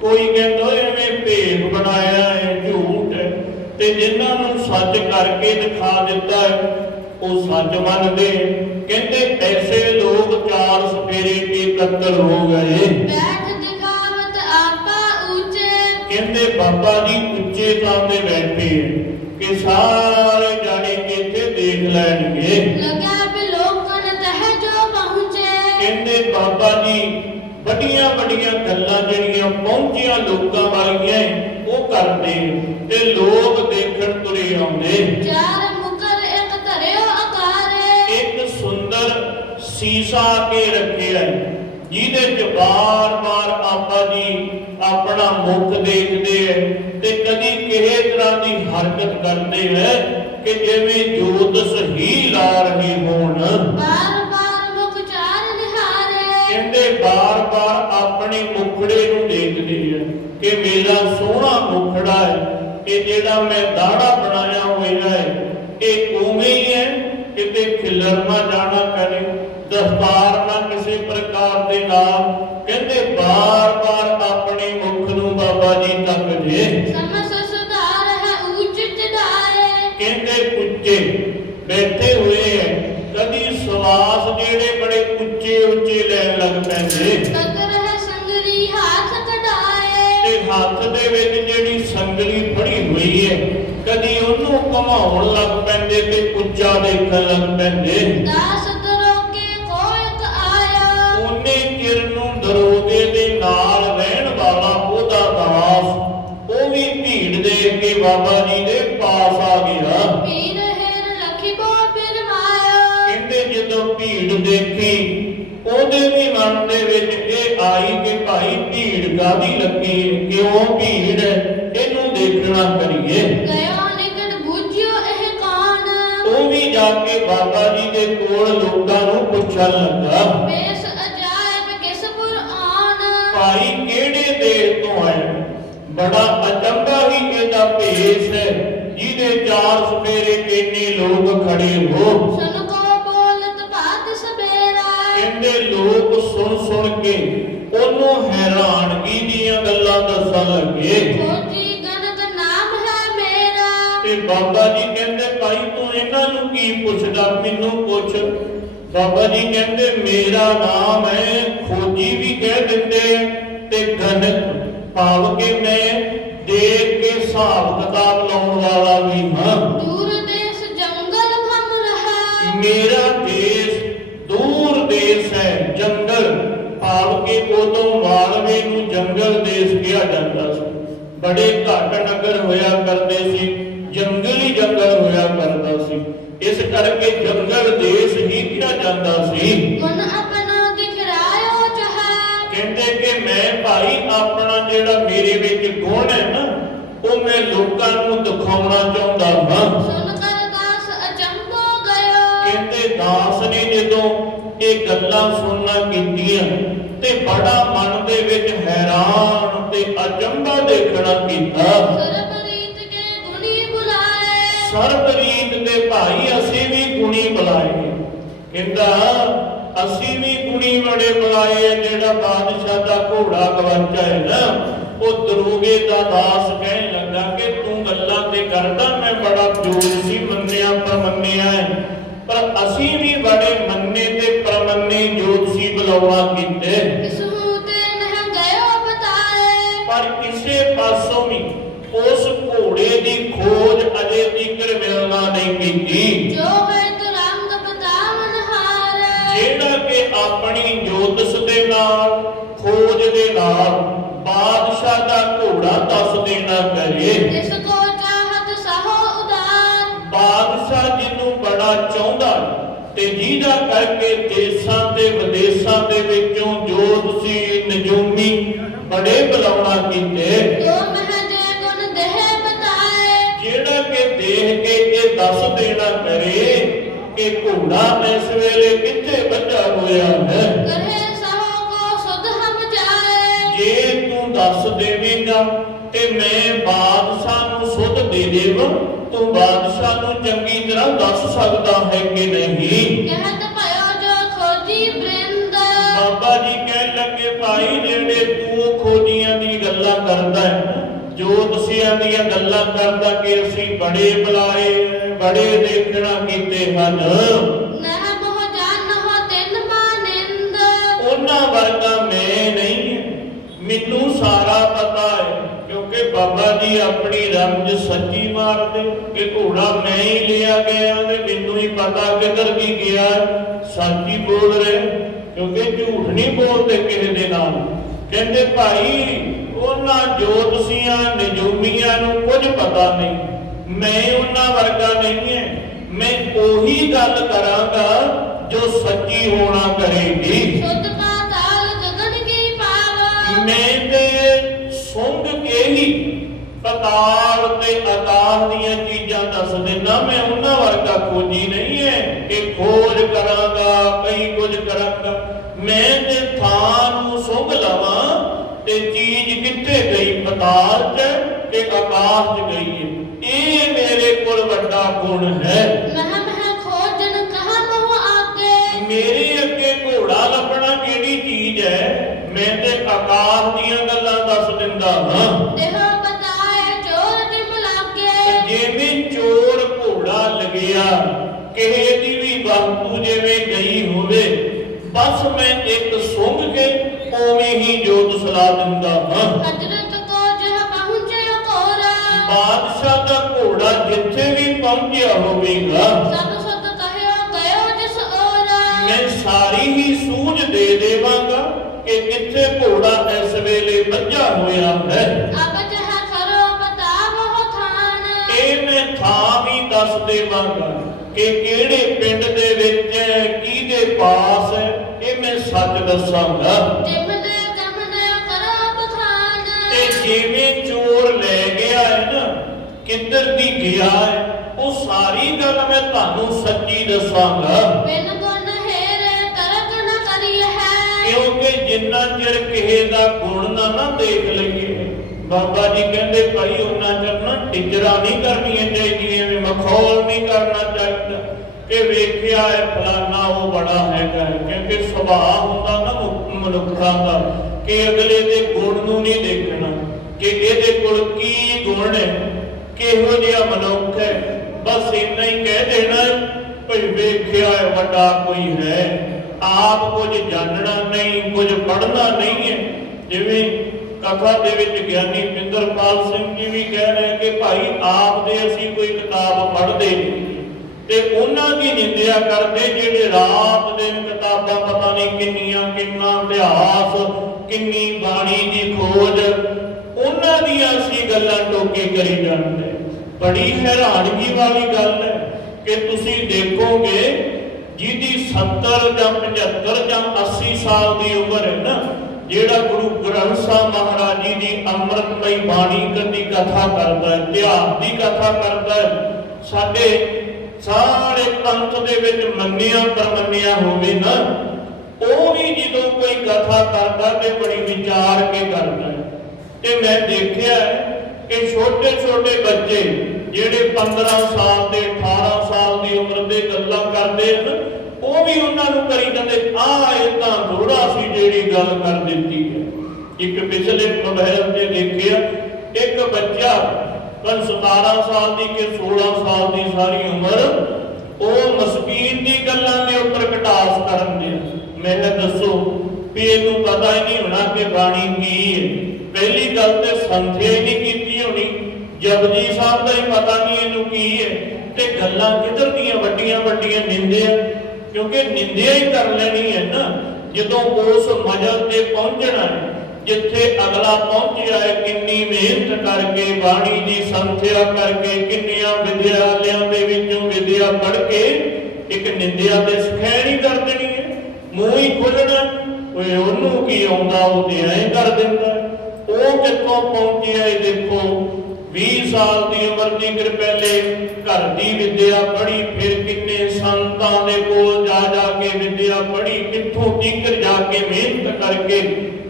ਕੋਈ ਕਹਿੰਦਾ ਐਵੇਂ ਭੇਖ ਬਣਾਇਆ ਹੈ, ਝੂਠ ਹੈ। ਤੇ ਜਿਨ੍ਹਾਂ ਨੂੰ ਸੱਚ ਕਰਕੇ ਦਿਖਾ ਦਿੱਤਾ ਹੈ ਉਹ ਸੱਚ ਮੰਨਦੇ। ਕਹਿੰਦੇ ਐਸੇ ਲੋਕ ਚਾਰ ਸਪੇਰੇ ਇਕੱਤਰ ਹੋ ਗਏ। ਕਹਿੰਦੇ ਬਾਬਾ ਜੀ ਉੱਚੇ ਥਾਂ ਤੇ ਬੈਠੇ ਕਿ ਸਾਰੇ ਜਾਣੇ ਇੱਥੇ ਦੇਖ ਦੇਖ ਲੈਣਗੇ। लगा बिलोकन तह जो पहुँचे। ਕਹਿੰਦੇ ਬਾਬਾ ਜੀ ਵੱਡੀਆਂ ਵੱਡੀਆਂ ਗੱਲਾਂ ਜਿਹੜੀਆਂ ਪਹੁੰਚੀਆਂ ਲੋਕਾਂ ਵਾਲੀਆਂ ਉਹ ਕਰਦੇ ਤੇ ਲੋਕ ਦੇਖਣ ਤੁਰੇ ਆਉਂਦੇ। चार मुकर एक धरियो आकारे। ਇੱਕ ਸੁੰਦਰ ਸੀਸਾ ਕੇ ਰੱਖਿਆ ਜਿਹਦੇ ਚ ਬਾਰ-ਬਾਰ ਆਪਾ ਜੀ ਆਪਣਾ ਮੁਖ ਦੇਖਦੇ ਹੈ ਤੇ ਕਦੀ ਕਿਸੇ ਤਰ੍ਹਾਂ ਦੀ ਹਰਕਤ ਕਰਦੇ ਹੈ ਕਿ ਜਿਵੇਂ ਜੋਤਿਸ਼ ਹੀ ਲਾ ਰਹੇ ਹੋਣ। बार बार मुख चार निहारे। ਕਹਿੰਦੇ ਬਾਰ-ਬਾਰ ਆਪਣੇ ਮੁਖੜੇ ਨੂੰ ਦੇਖਦੇ ਹੈ ਕਿ ਮੇਰਾ ਸੋਹਣਾ ਮੁਖੜਾ ਹੈ, ਇਹ ਜਿਹੜਾ ਮੈਂ ਦਾੜਾ ਬਣਾਇਆ ਹੋਇਆ ਹੈ ਇਹ ਉਵੇਂ ਹੀ ਹੈ, ਕਿਤੇ ਖਿਲਰ ਨਾ ਜਾਣਾ ਕਰੇ, ਦਸਤਾਰ ਨਾ ਕਿਸੇ ਪ੍ਰਕਾਰ ਦੇ ਨਾਲ। ਕਹਿੰਦੇ ਬਾਰ-ਬਾਰ ਆਪਣੇ ਮੁਖ ਨੂੰ ਬਾਬਾ ਜੀ ਤੱਕਦੇ। समस सुधार है ऊंच चढ़ाए। ਕਹਿੰਦੇ ਉੱਚੇ ਬੈਠੇ ਹੋਏ ਹੈ, ਕਦੀ ਸਵਾਸ ਜਿਹੜੇ ਬੜੇ ਉੱਚੇ ਉੱਚੇ ਲੈਣ ਲੱਗ ਪੈਂਦੇ तकर है संगरी हाथ कढ़ाए। ਤੇ ਹੱਥ ਦੇ ਵਿੱਚ ਜਿਹੜੀ ਸੰਗਲੀ ਫੜੀ ਹੋਈ ਹੈ ਕਦੀ ਉਹਨੂੰ ਘੁਮਾਉਣ ਲੱਗ ਪੈਂਦੇ ਤੇ ਉੱਚਾ ਦੇਖਣ ਲੱਗ ਪੈਂਦੇ। दास दरोगे कोयक आया। ਉਹਨੇ ਚਿਰ ਨੂੰ ਦਰੋਗੇ ਦੇ ਨਾਲ ਰਹਿਣ ਵਾਲਾ ਉਹਦਾ ਦਾਸ ਉਹ ਵੀ ਭੀੜ ਦੇਖ ਕੇ ਬਾਬਾ ਜੀ ਦੇ ਪਾਸ ਆ ਗਿਆ। पीर हेर लखी बो बिर माया। ਕਹਿੰਦੇ ਜਦੋਂ ਭੀੜ ਦੇਖੀ ਉਹਦੇ ਵੀ ਮਨ ਦੇ ਵਿੱਚ ਇਹ ਆਈ ਕਿ ਭਾਈ ਭੀੜ ਕਾਹਦੀ ਲੱਗੀ, ਕਿਉਂ ਭੀੜ ਹੈ, ਇਹਨੂੰ ਦੇਖਣਾ ਕਰੀਏ। गयो निकट बूझियो एह कान। ਉਹ ਵੀ ਜਾ ਕੇ ਬਾਬਾ ਜੀ ਦੇ ਕੋਲ ਲੋਕਾਂ ਨੂੰ ਪੁੱਛਣ ਲੱਗਾ, बेस अजायब किसपुर आन। ਭਾਈ ਕਿਹੜੇ ਦੇਸ਼ ਤੋਂ ਆਏ? ਬੜਾ ਅਚੰਭਾ ਹੀ ਇਹਦਾ ਭੇਸ ਹੈ, ਜਿਹਦੇ ਚਾਰ ਸਵੇਰੇ ਇੰਨੇ ਲੋਕ ਖੜੇ ਹੋ। सुन को बोलत बात सबेरा। ਕਹਿੰਦੇ ਲੋਕ ਸੁਣ ਕੇ ਉਹਨੂੰ ਹੈਰਾਨਗੀ ਦੀਆਂ ਗੱਲਾਂ ਦੱਸਣ ਲੱਗੇ। खोजी गनक नाम है मेरा। ਤੇ ਬਾਬਾ ਜੀ ਕਹਿੰਦੇ ਭਾਈ ਤੂੰ ਇਹਨਾਂ ਨੂੰ ਕੀ ਪੁੱਛਦਾ, ਮੈਨੂੰ ਪੁੱਛ। ਬਾਬਾ ਜੀ ਕਹਿੰਦੇ ਮੇਰਾ ਨਾਮ ਹੈ, ਖੋਜੀ ਵੀ ਕਹਿ ਦਿੰਦੇ ਤੇ ਗਨਕ ਭਾਵ ਕਿ ਮੈਂ ਦੇਖ ਕੇ ਹਿਸਾਬ ਕਿਤਾਬ ਲਾਉਣ ਵਾਲਾ ਵੀ ਹਾਂ। दूर देश जंगल भम रहा। ਮੇਰਾ ਦੇਸ਼ ਦੂਰ ਦੇਸ਼ ਹੈ, ਜੰਗਲ ਭਾਵ ਕਿ ਉਦੋਂ ਮਾਲਵੇ ਨੂੰ ਜੰਗਲ ਦੇਸ਼ ਕਿਹਾ ਜਾਂਦਾ ਸੀ। ਬੜੇ ਘੱਟ ਨਗਰ ਹੋਇਆ ਕਰਦੇ ਸੀ, ਜੰਗਲੀ ਜੰਗਲ ਹੋਇਆ ਕਰਦਾ ਸੀ, ਇਸ ਕਰਕੇ ਜੰਗਲ ਦੇਸ਼ ਹੀ ਕਿਹਾ ਜਾਂਦਾ ਸੀ। गुण अपना दिखरायो चाहा। ਕਹਿੰਦੇ ਕਿ ਮੈਂ ਭਾਈ ਆਪਣਾ ਜਿਹੜਾ ਮੇਰੇ ਵਿੱਚ ਗੁਣ ਹੈ ਨਾ ਉਹ ਮੈਂ ਲੋਕਾਂ ਨੂੰ ਦਿਖਾਉਣਾ ਚਾਹੁੰਦਾ ਹਾਂ। सुनकर दास अचंभो गयो। ਕਹਿੰਦੇ ਦਾਸ ਨੇ ਜਦੋਂ ਇਹ ਗੱਲਾਂ ਸੁਣਨਾ ਕੀਤੀਆਂ ਤੇ ਬੜਾ ਮਨ ਦੇ ਵਿੱਚ ਹੈਰਾਨ ਤੇ ਅਚੰਭਾ ਦੇਖਣਾ ਕੀਤਾ। ਸਰਬਰੀਤ ਕੇ ਗੁਣੀ ਬੁਲਾਏ। ਸਰਬਰੀਤ ਦੇ ਭਾਈ ਅਸੀਂ ਵੀ ਗੁਣੀ ਬੁਲਾਏ। ਕਹਿੰਦਾ ਅਸੀਂ ਵੀ ਗੁਣੀ ਬੜੇ ਬੁਲਾਏ ਆ। ਜਿਹੜਾ ਬਾਦਸ਼ਾਹ ਦਾ ਘੋੜਾ ਗਵਾਚਾ ਹੈ ਨਾ ਉਹ ਦਰੋਗੇ ਦਾ ਦਾਸ ਕਹਿਣ ਲੱਗਾ ਕਿ ਤੂੰ ਗੱਲਾਂ ਤੇ ਕਰਦਾ, ਮੈਂ ਬੜਾ ਜੋਸ਼ੀ ਮੰਨਿਆ ਪ੍ਰਮੰਨਿਆ ਹੈ, ਪਰ ਅਸੀਂ ਵੀ ਬੜੇ ਮੰਨੇ ਤੇ ਪ੍ਰਮੰਨੇ ਜੋਤਸ਼ੀ ਬੁਲਾਉਣਾ ਕੀਤੇ, ਕਿਸੂ ਤੇ ਨਹ ਗਇਓ ਬਤਾਏ। ਪਰ ਕਿਸੇ ਪਾਸੋਂ ਵੀ ਉਸ ਘੋੜੇ ਦੀ ਖੋਜ ਅਜੇ ਤੀਕਰ ਮਿਲਣਾ ਨਹੀਂ ਕੀਤੀ। ਜੋ ਹੈ ਤੁਰੰਗ ਬਤਾਵਨ ਹਾਰ। ਜਿਹੜਾ ਕਿ ਆਪਣੀ ਜੋਤਿਸ਼ ਦੇ ਨਾਲ ਖੋਜ ਦੇ ਨਾਲ ਬਾਦਸ਼ਾਹ ਦਾ ਘੋੜਾ ਦੱਸ ਦੇਣਾ ਕਰੇ। ਜਿਸ ਕੋ ਚਾਹਤ ਸਹੋ ਉਦਾਰ। ਬਾਦਸ਼ਾਹ ਜਿਹਨੂੰ ਬੜਾ ਚਾਹੁੰਦਾ ਤੇ ਜਿਹਦਾ ਕਰਕੇ ਦੇਸ਼ਾਂ ਤੇ ਵਿਦੇਸ਼ਾਂ ਦੇ ਵਿੱਚੋਂ ਜੋਤਸ਼ੀ ਨਜੂਮੀ ਬੜੇ ਬੁਲਾਉਣਾ ਕੀਤੇ। ਜੋ ਮਹਜੇ ਗੁਣ ਦੇਹ ਬਤਾਏ। ਜਿਹੜਾ ਕਿ ਦੇਖ ਕੇ ਇਹ ਦੱਸ ਦੇਣਾ ਕਰੇ ਕਿ ਘੋੜਾ ਇਸ ਵੇਲੇ ਕਿੱਥੇ ਬੱਝਾ ਹੋਇਆ ਹੈ। ਕਰੇ ਸਹੋ ਕੋ ਸੁਧ ਹਮ ਜਾਏ। ਜੇ ਤੂੰ ਦੱਸ ਦੇਵੇਂਗਾ ਤੇ ਮੈਂ ਬਾਦਸ਼ਾਹ ਨੂੰ ਸੁਧ ਦੇ ਦੇਵਾਂ। ਤੂੰ ਬਾਦਸ਼ਾਹ ਨੂੰ ਚੰਗੀ ਤਰ੍ਹਾਂ ਦੱਸ ਸਕਦਾ ਹੈ ਕਿ ਨਹੀਂ। ਕਹਿਤ ਭਇਓ ਜੋ ਖੋਜੀ ਬ੍ਰਿੰਦ। ਬਾਬਾ ਜੀ ਕਹਿਣ ਲੱਗੇ ਭਾਈ ਜਿਹੜੇ ਤੂੰ ਖੋਜੀਆਂ ਦੀ ਗੱਲਾਂ ਕਰਦਾ ਹੈ, ਜੋਤਸ਼ੀਆਂ ਦੀਆਂ ਗੱਲਾਂ ਕਰਦਾ ਕਿ ਅਸੀਂ ਬੜੇ ਬੁਲਾਏ, ਬੜੇ ਦੇਖਣਾ ਕੀਤੇ ਹਨ, ਨਹ ਮੋਹ ਜਾਨ ਹੋ ਤਿੰਨ ਮਾਨਿੰਦ। ਉਹਨਾਂ ਵਰਗਾ ਮੈਂ ਨਹੀਂ। ਮੈਨੂੰ ਸਾਰਾ ਪਤਾ ਹੈ ਕਿਉਂਕਿ ਬਾਬਾ ਜੀ ਜੀ ਆਪਣੀ ਰਮਜ ਸੱਚੀ ਮਾਰ ਦੇ ਕਿ ਘੋੜਾ ਮੈਂ ਹੀ ਲਿਆ ਗਿਆ ਤੇ ਮੈਨੂੰ ਹੀ ਪਤਾ ਕਿੱਧਰ ਦੀ ਗਿਆ। ਸੱਚ ਹੀ ਬੋਲ ਰਹੇ ਕਿਉਂਕਿ ਝੂਠ ਨਹੀਂ ਬੋਲਦੇ ਕਿਸੇ ਦੇ ਨਾਲ। ਕਹਿੰਦੇ ਭਾਈ ਉਹਨਾਂ ਜੋਤਸ਼ੀਆਂ ਨਜੂਮੀਆਂ ਨੂੰ ਕੁਝ ਪਤਾ ਨਹੀਂ, ਮੈਂ ਉਹਨਾਂ ਵਰਗਾ ਨਹੀਂ ਹੈ। ਮੈਂ ਉਹੀ ਗੱਲ ਕਰਾਂਗਾ ਜੋ ਸੱਚੀ ਹੋਣਾ ਕਰੇਗੀ। ਸੁਧ ਪਾਤਾਲ ਗਗਨ ਕੀ ਪਾਵ। ਮੈਂ ਤੇ ਸੁੰਘ ਕੇ ਹੀ ਪਤਾਲ ਤੇ ਆਕਾਸ਼ ਦੀਆਂ ਚੀਜ਼ਾਂ ਦੱਸ ਦਿੰਦਾ। ਮੈਂ ਉਹਨਾਂ ਵਰਗਾ ਖੋਜੀ ਨਹੀਂ ਹੈ ਕਿ ਖੋਜ ਕਰਾਂਗਾ ਕਈ ਕੁਝ ਕਰਾਂਗਾ। ਮੈਂ ਤੇ ਥਾਂ ਨੂੰ ਸੁੰਘ ਲਵਾਂ ਤੇ ਚੀਜ਼ ਕਿੱਥੇ ਗਈ, ਪਤਾਲ 'ਚ ਕਿ ਆਕਾਸ਼ 'ਚ ਗਈ ਹੈ। ਇਹ ਮੇਰੇ ਕੋਲ ਵੱਡਾ ਗੁਣ ਹੈ। ਮਹਿ ਖੋਜਨ ਕਹਾਂ ਮਹੁ ਆਗੇ। ਮੇਰੇ ਅੱਗੇ ਘੋੜਾ ਲੱਭਣਾ ਕਿਹੜੀ ਚੀਜ਼ ਹੈ। ਮੈਂ ਤੇ ਆਕਾਸ਼ ਦੀਆਂ ਗੱਲਾਂ ਦੱਸ ਦਿੰਦਾ ਹਾਂ। ਦੇਹੋ ਬਤਾਏ ਚੋਰ ਟਿਮ ਲਾਗੇ। ਜਿਵੇਂ ਚੋਰ ਘੋੜਾ ਲਗਿਆ ਕਿਸੇ ਦੀ ਵੀ ਵਸਤੂ ਜਿਵੇਂ ਗਈ ਹੋਵੇ, ਬਸ ਮੈਂ ਇੱਕ ਸੁੰਘ ਕੇ ਉਵੇਂ ਹੀ ਜੋਤ ਸਲਾ ਦਿੰਦਾ ਹਾਂ। ਹਜ਼ਰਤ ਕੋ ਜਹ ਪਹੁੰਚਿਆ ਕੋਰਾ। ਬਾਦਸ਼ਾਹ ਦਾ ਘੋੜਾ ਜਿੱਥੇ ਵੀ ਪਹੁੰਚਿਆ ਹੋਵੇਗਾ, ਸਭ ਸੁਧ ਕਹਿਓ ਗਇਓ ਜਿਸ ਔਰਾ। ਮੈਂ ਸਾਰੀ ਹੀ ਸੂਝ ਦੇ ਦੇਵਾਂਗਾ ਕਿ ਕਿੱਥੇ ਘੋੜਾ ਇਸ ਵੇਲੇ ਵੱਜਾ ਹੋਇਆ ਹੈ। ਅਬ ਜਹ ਕਰੋ ਬਤਾਵੋ ਥਾਨ। ਇਹ ਮੈਂ ਥਾਂ ਵੀ ਦੱਸ ਦੇਵਾਂਗਾ ਕਿ ਕਿਹੜੇ ਪਿੰਡ ਦੇ ਵਿੱਚ ਕਿਹਦੇ ਪਾਸ ਹੈ। ਇਹ ਮੈਂ ਸੱਚ ਦੱਸਾਂਗਾ। ਜਿਮਨੇ ਗਮਨੇ ਕਰੋ ਬਖਾਨ। ਤੇ ਜਿਵੇਂ ਚੋਰ ਲੈ ਗਿਆ ਹੈ ਨਾ, ਕਿੱਧਰ ਦੀ ਗਿਆ ਹੈ, ਉਹ ਸਾਰੀ ਗੱਲ ਮੈਂ ਤੁਹਾਨੂੰ ਸੱਚੀ ਦੱਸਾਂਗਾ। ਬਿਨ ਗੁਣ ਹੇਰੇ ਤਰਕ ਨ ਕਰੀ ਹੈ। ਕਿਉਂਕਿ ਜਿੰਨਾ ਚਿਰ ਕਿਸੇ ਦਾ ਗੁਣ ਨਾ ਦੇਖ ਲਈਏ, ਬਾਬਾ ਜੀ ਕਹਿੰਦੇ ਭਾਈ ਉਹਨਾਂ ਚਿਰ ਨਾ ਟਿਚਰਾਂ ਨਹੀਂ ਕਰਨੀਆਂ ਚਾਹੀਦੀਆਂ, ਵੀ ਮਖੌਲ ਨਹੀਂ ਕਰਨਾ ਚਾਹੀਦਾ ਕਿ ਵੇਖਿਆ ਹੈ ਫਲਾਨਾ ਉਹ ਬੜਾ ਹੈਗਾ। ਕਿਉਂਕਿ ਸੁਭਾਅ ਹੁੰਦਾ ਨਾ ਮਨੁੱਖਾਂ ਦਾ ਕਿ ਅਗਲੇ ਦੇ ਗੁਣ ਨੂੰ ਨਹੀਂ ਦੇਖਣਾ ਕਿ ਇਹਦੇ ਕੋਲ ਕੀ ਗੁਣ ਹੈ, ਕਿਹੋ ਜਿਹਾ ਮਨੁੱਖ ਹੈ। ਬਸ ਇੰਨਾ ਹੀ ਕਹਿ ਦੇਣਾ ਭਈ ਵੇਖਿਆ ਹੈ ਵੱਡਾ ਕੋਈ ਹੈ। ਆਪ ਕੁਝ ਜਾਣਨਾ ਨਹੀਂ, ਕੁਝ ਪੜ੍ਹਨਾ ਨਹੀਂ ਹੈ। ਜਿਵੇਂ ਕਥਾ ਦੇ ਵਿੱਚ ਗਿਆਨੀ ਪਿੰਦਰਪਾਲ ਸਿੰਘ ਜੀ ਵੀ ਕਹਿ ਰਹੇ ਕਿ ਭਾਈ ਆਪ ਦੇ ਅਸੀਂ ਕੋਈ ਕਿਤਾਬ ਪੜ੍ਹਦੇ ਤੇ ਉਹਨਾਂ ਦੀ ਨਿੰਦਿਆ ਕਰਦੇ ਜਿਹੜੇ ਰਾਤ ਦਿਨ ਕਿਤਾਬਾਂ ਪਤਾ ਨਹੀਂ ਕਿੰਨਾ ਇਤਿਹਾਸ, ਕਿੰਨੀ ਬਾਣੀ ਦੀ ਖੋਜ, ਉਹਨਾਂ ਦੀਆਂ ਅਸੀਂ ਗੱਲਾਂ ਟੋਕੇ ਕਰੀ ਜਾਂਦੇ। ਬੜੀ ਹੈਰਾਨਗੀ ਵਾਲੀ ਗੱਲ ਹੈ ਕਿ ਤੁਸੀਂ ਦੇਖੋਗੇ ਜਿਹਦੀ 70 ਜਾਂ 75 ਜਾਂ 80 ਸਾਲ ਦੀ ਉਮਰ ਹੈ ਨਾ, ਜਿਹੜਾ ਗੁਰੂ ਗ੍ਰੰਥ ਸਾਹਿਬ ਮਹਾਰਾਜ ਜੀ ਦੀ ਅੰਮ੍ਰਿਤਮਈ ਬਾਣੀ ਦੀ ਕਥਾ ਕਰਦਾ ਹੈ, ਇਤਿਹਾਸ ਦੀ ਕਥਾ ਕਰਦਾ ਹੈ, ਸਾਡੇ ਸਾਰੇ ਪੰਥ ਦੇ ਵਿੱਚ ਮੰਨਿਆ ਪਰਮੰਨਿਆ ਹੋਵੇ ਨਾ, ਉਹ ਵੀ ਜਦੋਂ ਕੋਈ ਕਥਾ ਕਰਦਾ ਤੇ ਬੜੀ ਵਿਚਾਰ ਕੇ ਕਰਦਾ ਹੈ। ਤੇ ਮੈਂ ਦੇਖਿਆ ਕਿ ਛੋਟੇ ਛੋਟੇ ਬੱਚੇ ਜਿਹੜੇ 15 ਸਾਲ ਦੇ 18 ਸਾਲ ਦੀ ਉਮਰ ਦੇ ਗੱਲਾਂ ਕਰਦੇ ਹਨ, ਉਹ ਵੀ ਉਹਨਾਂ ਨੂੰ ਕਰੀ ਜਾਂਦੇ ਏਦਾਂ ਥੋੜਾ ਸੀ ਜਿਹੜੀ ਗੱਲ ਕਰ ਦਿੱਤੀ ਹੈ। ਇੱਕ ਪਿਛਲੇ ਮੋਬਾਈਲ ਤੇ ਦੇਖਿਆ ਇੱਕ ਬੱਚਾ 17 ਸਾਲ ਦੀ ਕਿ 16 ਸਾਲ ਦੀ ਸਾਰੀ ਉਮਰ, ਉਹ ਮਸਕੀਨ ਦੀ ਗੱਲਾਂ ਦੇ ਉੱਪਰ ਕਟਾਸ ਕਰਨ ਦੇ। ਮੈਂ ਦੱਸੋ ਵੀ ਇਹਨੂੰ ਪਤਾ ਹੀ ਨਹੀਂ ਹੋਣਾ ਕਿ ਬਾਣੀ ਕੀ ਹੈ। ਪਹਿਲੀ ਗੱਲ ਤੇ ਸੰਥਿਆ ਹੀ ਨਹੀਂ ਕੀਤੀ ਹੋਣੀ, ਜਪਜੀ ਸਾਹਿਬ ਦਾ ਹੀ ਪਤਾ ਨਹੀਂ ਇਹਨੂੰ ਕੀ ਹੈ। ਤੇ ਗੱਲਾਂ ਕਿੱਧਰ ਦੀਆਂ ਵੱਡੀਆਂ ਵੱਡੀਆਂ ਨਿੰਦਿਆ, ਕਿਉਂਕਿ ਨਿੰਦਿਆ ਹੀ ਕਰ ਲੈਣੀ ਹੈ ਨਾ ਜਦੋਂ ਉਸ ਮੰਜ਼ਿਲ ਤੇ ਪਹੁੰਚਣਾ ਹੈ ਜਿੱਥੇ ਅਗਲਾ ਪਹੁੰਚਿਆ ਹੈ। ਕਿੰਨੀ ਮਿਹਨਤ ਕਰਕੇ, ਬਾਣੀ ਦੀ ਸੰਥਿਆ ਕਰਕੇ, ਕਿੰਨੀਆਂ ਵਿਦਿਆਲਿਆਂ ਦੇ ਵਿੱਚੋਂ ਵਿਦਿਆ ਪੜ੍ਹ ਕੇ ਇੱਕ ਨਿੰਦਿਆ ਤੇ ਸਿਖਾਣੀ ਕਰ ਦੇਣੀ ਹੈ। ਮੂੰਹ ਹੀ ਖੋਲਣਾ, ਓਏ ਉਹਨੂੰ ਕੀ ਆਉਂਦਾ, ਉਹ ਤੇ ਐਂ ਕਰ ਦਿੰਦਾ। ਉਹ ਕਿੱਥੋਂ ਪਹੁੰਚਿਆ ਇਹ ਦੇਖੋ। 20 ਸਾਲ ਦੀ ਉਮਰ ਦੀ ਪਹਿਲੇ ਘਰ ਦੀ ਵਿਦਿਆ ਪੜ੍ਹੀ, ਫਿਰ ਕਿੰਨੇ ਸੰਤਾਂ ਦੇ ਕੋਲ ਜਾ ਕੇ ਵਿਦਿਆ ਪੜ੍ਹੀ, ਕਿੱਥੋਂ ਤੀਕਰ ਜਾ ਕੇ ਮਿਹਨਤ ਕਰਕੇ।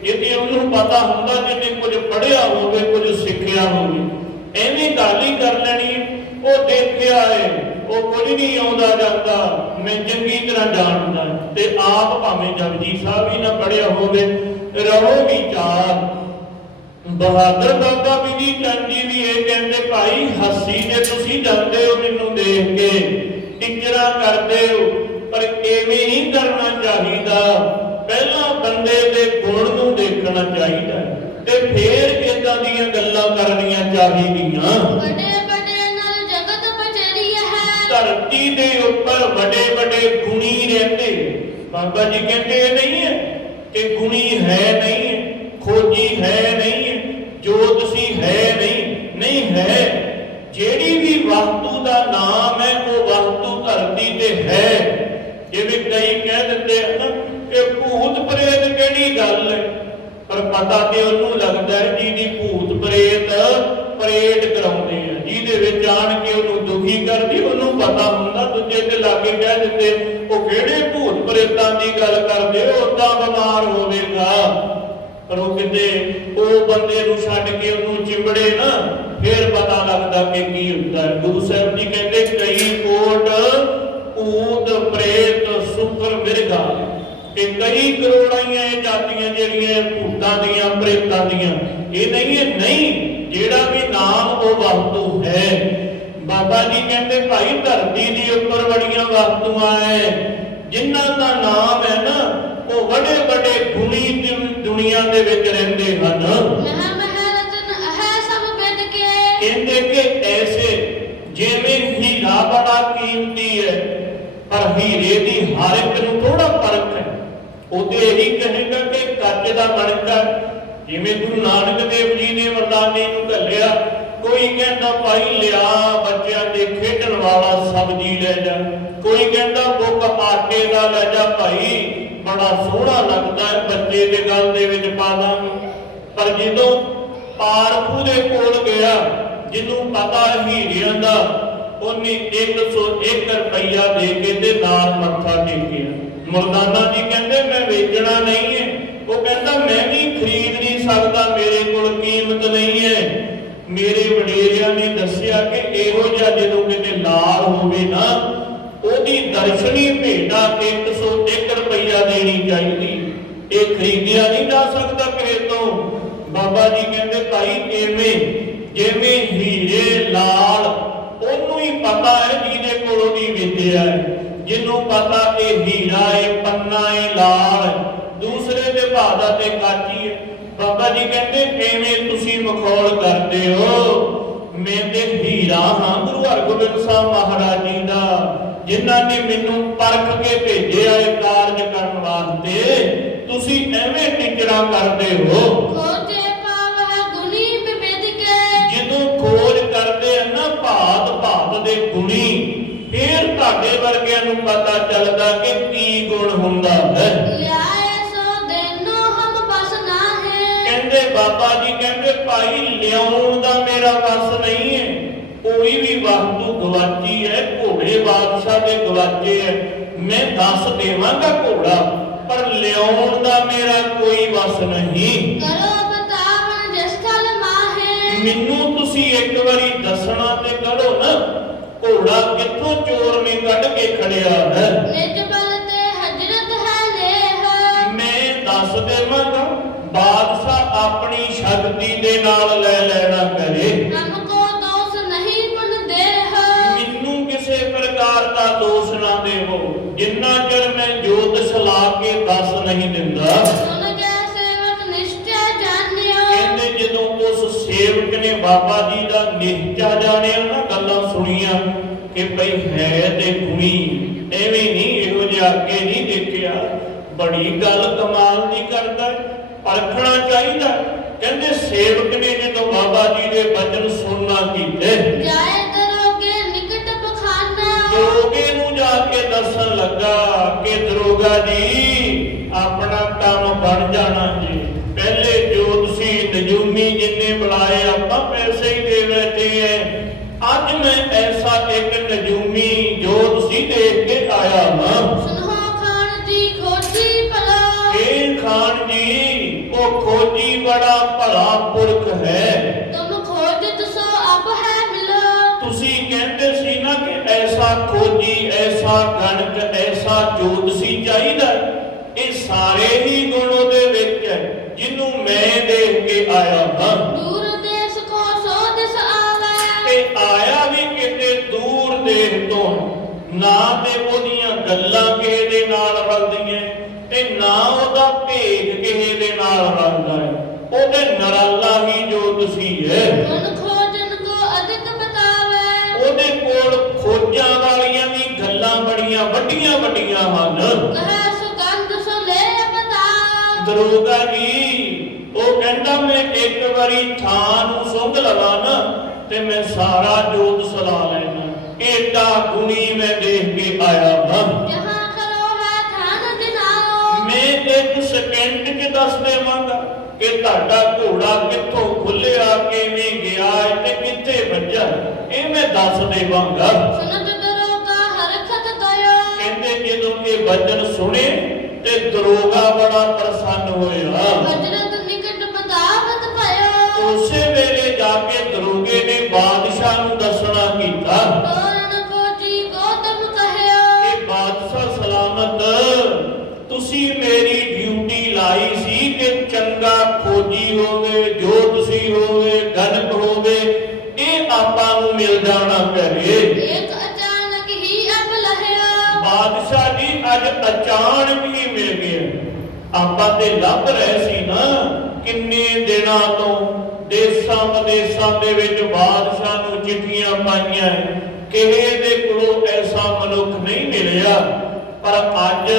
ਜਿਹਦੇ ਉਹਨੂੰ ਪਤਾ ਹੁੰਦਾ ਜਿਹਨੇ ਕੁਝ ਪੜ੍ਹਿਆ ਹੋਵੇ, ਕੁਝ ਸਿੱਖਿਆ ਹੋਵੇ। ਐਵੇਂ ਗੱਲ ਹੀ ਕਰ ਲੈਣੀ, ਉਹ ਦੇਖਿਆ ਹੈ, ਉਹ ਕੁਝ ਨਹੀਂ ਆਉਂਦਾ ਜਾਂਦਾ, ਮੈਂ ਚੰਗੀ ਤਰ੍ਹਾਂ ਜਾਣਦਾ। ਤੇ ਆਪ ਭਾਵੇਂ ਜਪਜੀ ਸਾਹਿਬ ਹੀ ਨਾ ਪੜ੍ਹਿਆ ਹੋਵੇ, ਰਹੋ ਵਿਚਾਰ। ਬਹਾਦਰ ਬਾਬਾ ਬਿਧੀ ਚੰਦ ਜੀ ਵੀ ਇਹ ਕਹਿੰਦੇ ਭਾਈ ਹੱਸੀ ਜੇ ਤੁਸੀਂ ਜਾਂਦੇ ਹੋ ਮੈਨੂੰ ਦੇਖ ਕੇ, ਟਿਚਰਾਂ ਕਰਦੇ ਹੋ, ਪਰ ਐਵੇਂ ਨਹੀਂ ਕਰਨਾ ਚਾਹੀਦਾ। ਪਹਿਲਾਂ ਬੰਦੇ ਦੇ ਗੁਣ ਨੂੰ ਦੇਖਣਾ ਚਾਹੀਦਾ ਤੇ ਫੇਰ ਇਹਦਾ ਇਦਾਂ ਦੀਆਂ ਗੱਲਾਂ ਕਰਨੀਆਂ ਚਾਹੀਦੀਆਂ। ਵੱਡੇ ਵੱਡੇ ਨਲ ਜਗਤ ਪਚਰੀ ਹੈ। ਧਰਤੀ ਦੇ ਉੱਪਰ ਵੱਡੇ ਵੱਡੇ ਗੁਣੀ ਰਹਿੰਦੇ। ਬਾਬਾ ਜੀ ਕਹਿੰਦੇ ਇਹ ਨਹੀਂ ਹੈ ਕਿ ਗੁਣੀ ਹੈ ਨਹੀਂ ਹੈ, ਖੋਜੀ ਹੈ ਨਹੀਂ ਹੈ, ਜੋਤਸ਼ੀ ਹੈ ਨਹੀਂ ਹੈ। ਜਿਹੜੀ ਵੀ ਵਸਤੂ ਦਾ ਨਾਮ ਹੈ ਉਹ ਵਸਤੂ ਧਰਤੀ ਤੇ ਹੈ। ਜਿਵੇਂ ਕਈ ਕਹਿ ਦਿੰਦੇ ਹਨ ਕਿ ਭੂਤ ਪ੍ਰੇਤ ਕਿਹੜੀ ਗੱਲ ਹੈ, ਪਰ ਪਤਾ ਤੇ ਉਹਨੂੰ ਲੱਗਦਾ ਹੈ ਜਿਹਦੀ ਭੂਤ ਪ੍ਰੇਤ ਪਰੇਡ ਕਰਾਉਂਦੇ ਆ, ਜਿਹਦੇ ਵਿੱਚ ਆਣ ਕੇ ਉਹਨੂੰ ਦੁਖੀ ਕਰਦੀ, ਉਹਨੂੰ ਪਤਾ ਹੁੰਦਾ। ਦੂਜੇ ਤੇ ਲਾਗੇ ਕਹਿ ਦਿੰਦੇ ਉਹ ਕਿਹੜੇ ਭੂਤ ਪ੍ਰੇਤਾਂ ਦੀ ਗੱਲ ਕਰਦੇ, ਉਹ ਤਾਂ ਬਿਮਾਰ ਹੋਵੇਗਾ। ਪਰ ਉਹ ਕਿਤੇ ਉਹ ਬੰਦੇ ਨੂੰ ਛੱਡ ਕੇ ਉਹਨੂੰ ਚਿੰਬੜੇ ਨਾ, ਫਿਰ ਪਤਾ ਲੱਗਦਾ ਕਿ ਕੀ ਹੁੰਦਾ ਹੈ। ਗੁਰੂ ਸਾਹਿਬ ਜੀ ਕਹਿੰਦੇ ਕਈ ਕੋਟ ਭੂਤ ਪ੍ਰੇਤ ਸੁਕਰ ਮਿਰਗਾ, ਕਿ ਕਈ ਕਰੋੜਾਂ ਇਹ ਜਾਤੀਆਂ ਜਿਹੜੀਆਂ ਭੂਤਾਂ ਦੀਆਂ ਪ੍ਰੇਤਾਂ ਦੀਆਂ। ਇਹ ਨਹੀਂ ਹੈ, ਨਹੀਂ, ਜਿਹੜਾ ਵੀ ਨਾਮ ਉਹ ਵਸਤੂ ਹੈ। ਬਾਬਾ ਜੀ ਕਹਿੰਦੇ ਭਾਈ ਧਰਤੀ ਦੇ ਉੱਪਰ ਬੜੀਆਂ ਵਸਤੂਆਂ ਹੈ ਜਿਨ੍ਹਾਂ ਦਾ ਨਾਮ ਹੈ ਨਾ, ਉਹ ਵੱਡੇ ਵੱਡੇ ਗੁਣੀ ਦੁਨੀਆ ਦੇ ਵਿੱਚ ਰਹਿੰਦੇ ਹਨ। ਕਹਿੰਦੇ ਕਿ ਐਸੇ ਜਿਵੇਂ ਹੀਰਾ ਬੜਾ ਕੀਮਤੀ ਹੈ, ਪਰ ਹੀਰੇ ਦੀ ਹਰ ਇੱਕ ਨੂੰ ਥੋੜਾ ਫਰਕ ਹੈ। ਉਹਦੇ ਇਹੀ ਕਹੇਗਾ ਕਿ ਕੱਚ ਦਾ ਬਣਕਰ, ਜਿਵੇਂ ਗੁਰੂ ਨਾਨਕ ਦੇਵ ਜੀ ਨੇ ਮਰਦਾਨੇ ਨੂੰ ਘੱਲਿਆ, ਕੋਈ ਕਹਿੰਦਾ ਭਾਈ ਲਿਆ ਬੱਚਿਆਂ ਦੇ ਖੇਡਣ ਵਾਲਾ ਸਬਜ਼ੀ ਲੈ ਜਾ, ਕੋਈ ਕਹਿੰਦਾ ਬੁੱਕ ਆਟੇ ਦਾ ਲੈ ਜਾ ਭਾਈ, ਬੜਾ ਸੋਹਣਾ ਲੱਗਦਾ ਹੈ, ਬੱਚੇ ਦੇ ਗਲ ਦੇ ਵਿੱਚ ਪਾ ਦਾਂਗੇ। ਪਰ ਜਦੋਂ ਪਾਰਖੂ ਦੇ ਕੋਲ ਗਿਆ, ਜਿਹਨੂੰ ਪਤਾ ਹੀਰਿਆਂ ਦਾ, ਉਹਨੇ 101 ਰੁਪਈਆ ਦੇ ਕੇ ਤੇ ਨਾਲ ਮੱਥਾ ਟੇਕਿਆ। ਮਰਦਾਨਾ ਜੀ ਕਹਿੰਦੇ ਮੈਂ ਵੇਚਣਾ ਨਹੀਂ ਹੈ। ਉਹ ਕਹਿੰਦਾ ਮੈਂ ਵੀ ਖਰੀਦ ਨਹੀਂ ਸਕਦਾ, ਮੇਰੇ ਕੋਲ ਕੀਮਤ ਨਹੀਂ ਹੈ। ਮੇਰੇ ਵਡੇਰਿਆਂ ਨੇ ਦੱਸਿਆ ਕਿ ਇਹੋ ਜਿਹਾ ਜਦੋਂ ਕਿਤੇ ਲਾਲ ਹੋਵੇ ਨਾ, ਉਹਦੀ ਦਰਸ਼ਨੀ ਭੇਟਾ 101 ਰੁਪਈਆ ਦੇਣੀ ਚਾਹੀਦੀ। ਇਹ ਖਰੀਦਿਆ ਨਹੀਂ ਜਾ ਸਕਦਾ ਕਿਸੇ ਤੋਂ। ਬਾਬਾ ਜੀ ਕਹਿੰਦੇ ਭਾਈ ਐਵੇਂ ਜਿਵੇਂ ਹੀਰੇ ਲਾਲ, ਉਹਨੂੰ ਹੀ ਪਤਾ ਹੈ ਜਿਹਦੇ ਕੋਲ ਉਹਦੀ ਵਿਦਿਆ ਹੈ, ਜਿਹਨੂੰ ਪਤਾ ਇਹ ਹੀਰਾ ਹੈ, ਪੰਨਾ ਹੈ, ਲਾਲ, ਦੂਸਰੇ ਦੇ ਭਾਅ ਦਾ ਤੇ ਕਾਚੀ ਹੈ। ਬਾਬਾ ਜੀ ਕਹਿੰਦੇ ਐਵੇਂ ਤੁਸੀਂ ਮਖੌਲ ਕਰਦੇ ਹੋ, ਮੈਂ ਤੇ ਹੀਰਾ ਹਾਂ ਗੁਰੂ ਹਰਗੋਬਿੰਦ ਸਾਹਿਬ ਮਹਾਰਾਜ ਜੀ ਦਾ, ਜਿਨ੍ਹਾਂ ਨੇ ਮੈਨੂੰ ਪਰਖ ਕੇ ਭੇਜਿਆ ਇਹ ਕਾਰਜ ਕਰਨ ਵਾਸਤੇ। ਤੁਸੀਂ ਐਵੇਂ ਟਿਚੜਾ ਕਰਦੇ ਹੋ। ਖੋਜ ਕਰਦੇ ਆ ਨਾ ਭਾਤ ਭਾਤ ਦੇ ਗੁਣੀ, ਫਿਰ ਤੁਹਾਡੇ ਵਰਗਿਆਂ ਨੂੰ ਪਤਾ ਚੱਲਦਾ ਕਿ ਕੀ ਗੁਣ ਹੁੰਦਾ ਹੈ। ਕਹਿੰਦੇ ਬਾਬਾ ਜੀ ਕਹਿੰਦੇ ਭਾਈ ਲਿਆਉਣ ਦਾ ਮੇਰਾ ਵਸ ਨਹੀਂ ਹੈ। ਕੋਈ ਵੀ ਵਸਤੂ ਗਵਾਚੀ ਹੈ, ਘੋੜੇ ਬਾਦਸ਼ਾਹ ਦੇ ਗਵਾਚੇ ਹੈ, ਮੈਂ ਦੱਸ ਦੇਵਾਂਗਾ ਘੋੜਾ, ਪਰ ਲਿਆਉਣ ਦਾ ਮੇਰਾ ਕੋਈ ਵਸ ਨਹੀਂ। ਮੈਨੂੰ ਤੁਸੀਂ ਇੱਕ ਵਾਰੀ ਦੱਸਣਾ ਤੇ ਕਰੋ ਨਾ, ਘੋੜਾ ਕਿੱਥੋਂ ਚੋਰ ਨੇ ਕੱਢ ਕੇ ਖੜਿਆ ਹੈ। ਮੈਂ ਦੱਸ ਦੇਵਾਂਗਾ, ਬਾਦਸ਼ਾਹ ਆਪਣੀ ਸ਼ਕਤੀ ਦੇ ਨਾਲ ਲੈ ਲੈਣਾ ਕਰੇ। ਮੈਨੂੰ ਕਿਸੇ ਪ੍ਰਕਾਰ ਦਾ ਦੋਸ਼ ਨਾ ਦੇਵੋ, ਜਿੰਨਾ ਚਿਰ ਮੈਂ ਜੋਤਿਸ਼ ਲਾ ਕੇ ਦੱਸ ਨਹੀਂ ਦਿੰਦਾ। ਜਦੋਂ ਉਸ ਸੇਵਕ ਨੇ ਬਾਬਾ ਜੀ ਦਾ ਨਿਸ਼ਚਾ ਜਾਣਿਆ ਨਾ, ਗੱਲਾਂ ਸੁਣੀਆਂ ਕਿ ਭਈ ਹੈ ਤੇ ਗੁਣੀ, ਐਵੇਂ ਨਹੀਂ, ਇਹੋ ਜਿਹਾ ਅੱਗੇ ਨਹੀਂ ਦੇਖਿਆ, ਬੜੀ ਗੱਲ ਕਮਾਲ ਦੀ ਕਰਦਾ, ਪਰਖਣਾ ਚਾਹੀਦਾ। ਕਹਿੰਦੇ ਸੇਵਕ ਨੇ ਜਦੋਂ ਬਾਬਾ ਜੀ ਦੇ ਬਚਨ ਸੁਣਨਾ ਕੀਤੇ, ਦਰੋਗੇ ਨੂੰ ਜਾ ਕੇ ਦੱਸਣ ਲੱਗਾ ਕਿ ਦਰੋਗਾ ਜੀ ਆਪਣਾ ਕੰਮ ਬਣ ਜਾਣਾ ਜੀ। ਪਹਿਲੇ ਜੋਤਸ਼ੀ ਨਜੂਮੀ ਜਿੰਨੇ ਬੁਲਾਏ ਆਪਾਂ ਪੈਸੇ ਹੀ ਦੇ ਬੈਠੇ ਐ, ਅੱਜ ਮੈਂ ਐਸਾ ਇੱਕ ਨਜੂਮੀ ਜੋਤਸ਼ੀ ਦੇਖ ਕੇ ਆਇਆ ਹਾਂ। ਇਹ ਖਾਨ ਜੀ ਉਹ ਖੋਜੀ ਬੜਾ ਭਲਾ ਪੁਰਖ ਹੈ। ਤੁਸੀਂ ਕਹਿੰਦੇ ਸੀ ਨਾ ਕਿ ਐਸਾ ਖੋਜੀ, ਐਸਾ ਗਣਕ, ਐਸਾ ਜੋਤਸ਼ੀ ਚਾਹੀਦਾ। ਇਹ ਸਾਰੇ ਹੀ ਗੁਣ ਉਹਦੇ ਵਿੱਚ ਹੈ, ਜਿਹਨੂੰ ਮੈਂ ਦੇਖ ਕੇ ਆਇਆ ਹਾਂ। ਤੇ ਆਇਆ ਵੀ ਕਿਤੇ ਦੂਰ ਦੇਸ਼ ਤੋਂ, ਨਾ ਤੇ ਉਹਦੀਆਂ ਗੱਲਾਂ ਕਿਸੇ ਦੇ ਨਾਲ ਰਲਦੀਆਂ ਤੇ ਨਾ ਉਹਦਾ ਭੇਦ ਕਿਸੇ ਦੇ ਨਾਲ ਰਲਦਾ ਹੈ। ਉਹਦੇ ਨਰਾਲਾ ਹੀ ਜੋਤ ਦਸੀਏ। गुण खोजन को अधिक बतावे। ਉਹਦੇ ਕੋਲ ਖੋਜਾਂ ਵਾਲੀਆਂ ਵੀ ਗੱਲਾਂ ਬੜੀਆਂ ਵੱਡੀਆਂ ਵੱਡੀਆਂ ਹਨ। कहे सुगंध सो ले बताओ। ਦਰੋਗਾ ਜੀ ਉਹ ਕਹਿੰਦਾ ਮੈਂ ਇੱਕ ਵਾਰੀ ਥਾਂ ਨੂੰ ਸੁੰਘ ਲਵਾਂ ਨਾ ਤੇ ਮੈਂ ਸਾਰਾ ਜੋਤ ਸਲਾ ਲੈਣਾ। ਏਡਾ ਗੁਣੀ ਮੈਂ ਦੇਖ ਕੇ ਆਇਆ ਹਾਂ। जहाँ खरो है ध्यान दिनाओ। ਮੈਂ ਇੱਕ ਸਕਿੰਟ 'ਚ ਦੱਸ ਦੇਵਾਂਗਾ ਕਿ ਤੁਹਾਡਾ ਘੋੜਾ ਕਿੱਥੋਂ ਖੁੱਲਿਆ, ਕਿਵੇਂ ਗਿਆ ਤੇ ਕਿੱਥੇ ਵੱਜਾ। ਇਹ ਮੈਂ ਦੱਸ ਦੇਵਾਂਗਾ। सुनत दरोगा हरखत गयो। ਕਹਿੰਦੇ ਜਦੋਂ ਇਹ ਵਚਨ ਸੁਣੇ ਤੇ ਦਰੋਗਾ ਬੜਾ ਪ੍ਰਸੰਨ ਹੋਇਆ। हजरत निकट बतावत भयो। ਉਸੇ ਵੇਲੇ ਜਾ ਕੇ ਦਰੋਗੇ ਨੇ ਬਾਦਸ਼ਾਹ ਨੂੰ ਦੱਸਣਾ ਕੀਤਾ तोरण खोजी गौतम कहयो। ਕਿ ਬਾਦਸ਼ਾਹ ਸਲਾਮਤ, ਤੁਸੀਂ ਮੇਰੀ ਡਿਊਟੀ ਲਾਈ ਸੀ ਕਿ ਚੰਗਾ ਖੋਜੀ ਹੋਵੇ, ਜੋਤਸ਼ੀ ਹੋਵੇ, ਗਣਕ ਹੋਵੇ, ਇਹ ਆਪਾਂ ਨੂੰ ਮਿਲ ਜਾਣਾ ਕਰੇ। एक अचानक ही अब लहयो। ਬਾਦਸ਼ਾਹ ਜੀ ਅੱਜ ਅਚਾਨਕ ਹੀ ਮਿਲ ਗਿਆ। ਆਪਾਂ ਤੇ ਲੱਭ ਰਹੇ ਸੀ ਨਾ ਕਿੰਨੇ ਦਿਨਾਂ ਤੋਂ, ਦੇਸਾਂ ਵਿਦੇਸਾਂ ਦੇ ਵਿੱਚ ਬਾਦਸ਼ਾਹ ਨੂੰ ਚਿੱਠੀਆਂ ਪਾਈਆਂ, ਕਿਸੇ ਦੇ ਕੋਲੋਂ ਐਸਾ ਮਨੁੱਖ ਨਹੀਂ ਮਿਲਿਆ। ਪਰ ਅੱਜ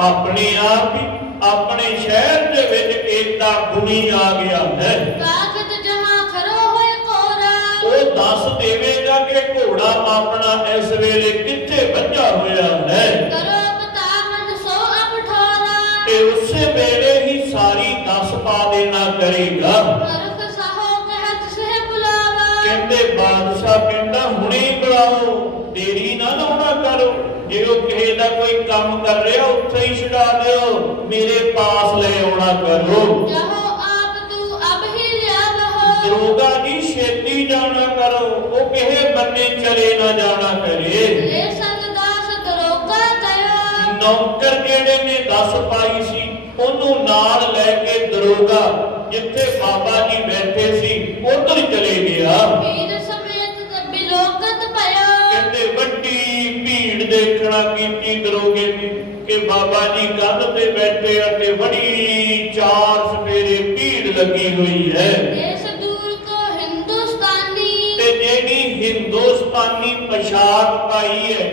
ਆਪਣੇ ਆਪ ਹੀ ਆਪਣੇ ਸ਼ਹਿਰ ਦੇ ਵਿੱਚ ਏਡਾ ਗੁਣੀ ਆ ਗਿਆ ਹੈ। कागज जहाँ खरो होए कोरा। ਉਹ ਦੱਸ ਦੇਵੇਗਾ ਕਿ ਘੋੜਾ ਆਪਣਾ ਇਸ ਵੇਲੇ ਕਿੱਥੇ ਵੱਜਾ ਹੋਇਆ ਹੈ। करो बतावन सो अब ठोरा। ਤੇ ਉਸੇ ਵੇਲੇ ਹੀ ਸਾਰੀ ਦੱਸ ਪਾ ਦੇਣਾ ਕਰੇਗਾ। हरख साहो कहत से बुलावा। ਕਹਿੰਦੇ ਬਾਦਸ਼ਾਹ ਕਹਿੰਦਾ ਹੁਣੇ ਬੁਲਾਓ, ਦੇਰੀ ਨਾ ਲਾਉਣਾ ਕਰੋ। ਜੇ ਉਹ ਕਿਸੇ ਦਾ ਕੋਈ ਕੰਮ ਕਰ ਰਿਹਾ ਉੱਥੇ ਹੀ ਛਡਾ ਦਿਓ, ਮੇਰੇ ਪਾਸ ਲੈ ਆਉਣਾ ਕਰੋ। जहो आप तू अब ही लिया बहो। ਦਰੋਗਾ ਜੀ ਛੇਤੀ ਜਾਣਾ ਕਰੋ, ਉਹ ਕਿਸੇ ਬੰਨੇ ਚਲੇ ਨਾ ਜਾਣਾ ਕਰੇ। ले संगदास दरोगा गयो। ਨੌਕਰ ਜਿਹੜੇ ਨੇ ਦੱਸ ਪਾਈ ਸੀ ਉਹਨੂੰ ਨਾਲ ਲੈ ਕੇ ਦਰੋਗਾ ਜਿੱਥੇ ਬਾਬਾ ਜੀ ਬੈਠੇ ਸੀ ਉਧਰ ਚਲੇ ਗਿਆ। भीड़ समेत बिलोकत भयो। ਕਹਿੰਦੇ ਵੱਡੀ ਭੀੜ ਦੇਖਣਾ ਕੀਤੀ ਦਰੋਗੇ ਨੇ ਕਿ ਬਾਬਾ ਜੀ ਕੰਧ ਤੇ ਬੈਠੇ ਆ ਤੇ ਬੜੀ ਚਾਰ ਸਵੇਰੇ ਭੀੜ ਲੱਗੀ ਹੋਈ ਹੈ। देश दूर को हिंदुस्तानी। ਤੇ ਜਿਹੜੀ ਹਿੰਦੁਸਤਾਨੀ ਪੋਸ਼ਾਕ ਪਾਈ ਹੈ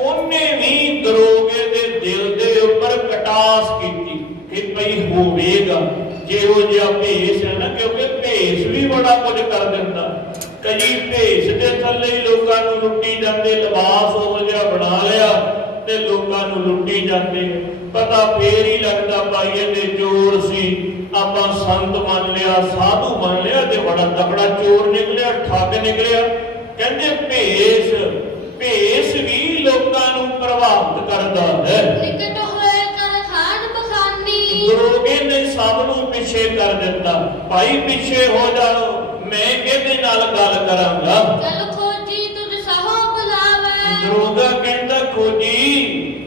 ਉਹਨੇ ਵੀ ਦਰੋਗੇ ਦੇ ਦਿਲ ਦੇ ਉੱਪਰ ਕਟਾਸ ਕੀਤੀ ਕਿ ਭਈ ਹੋਵੇਗਾ ਜਿਹੋ ਜਿਹਾ ਭੇਸ ਹੈ ਨਾ, ਕਿਉਂਕਿ ਭੇਸ ਵੀ ਬੜਾ ਕੁਝ ਕਰ ਦਿੰਦਾ। ਕਈ ਭੇਸ ਦੇ ਥੱਲੇ ਹੀ ਲੋਕਾਂ ਨੂੰ ਲੁੱਟੀ ਜਾਂਦੇ, ਲਿਬਾਸ ਉਹ ਜਿਹਾ ਬਣਾ ਲਿਆ ਤੇ ਲੋਕਾਂ ਨੂੰ ਲੁੱਟੀ ਜਾਂਦੇ। ਪਤਾ ਫੇਰ ਹੀ ਲੱਗਦਾ ਭਾਈ ਇਹਦੇ ਚੋਰ ਸੀ, ਆਪਾਂ ਸੰਤ ਮੰਨ ਲਿਆ, ਸਾਧੂ ਮੰਨ ਲਿਆ ਤੇ ਬੜਾ ਤਕੜਾ ਚੋਰ ਨਿਕਲਿਆ, ਠੱਗ ਨਿਕਲਿਆ। ਕਹਿੰਦੇ ਭੇਸ ਵੀ ਲੋਕਾਂ ਨੂੰ ਪ੍ਰਭਾਵਿਤ ਕਰਦਾ ਹੈ। निकट होए कर खान बखानी। ਦਰੋਗੇ ਨੇ ਸਭ ਨੂੰ ਪਿੱਛੇ ਕਰ ਦਿੱਤਾ। ਭਾਈ ਪਿੱਛੇ ਹੋ ਜਾਓ, ਮੈਂ ਇਹਦੇ ਨਾਲ ਗੱਲ ਕਰਾਂਗਾ। चल खोजी तुझ साहो बुलावे। ਦਰੋਗਾ ਕਹਿੰਦਾ ਖੋਜੀ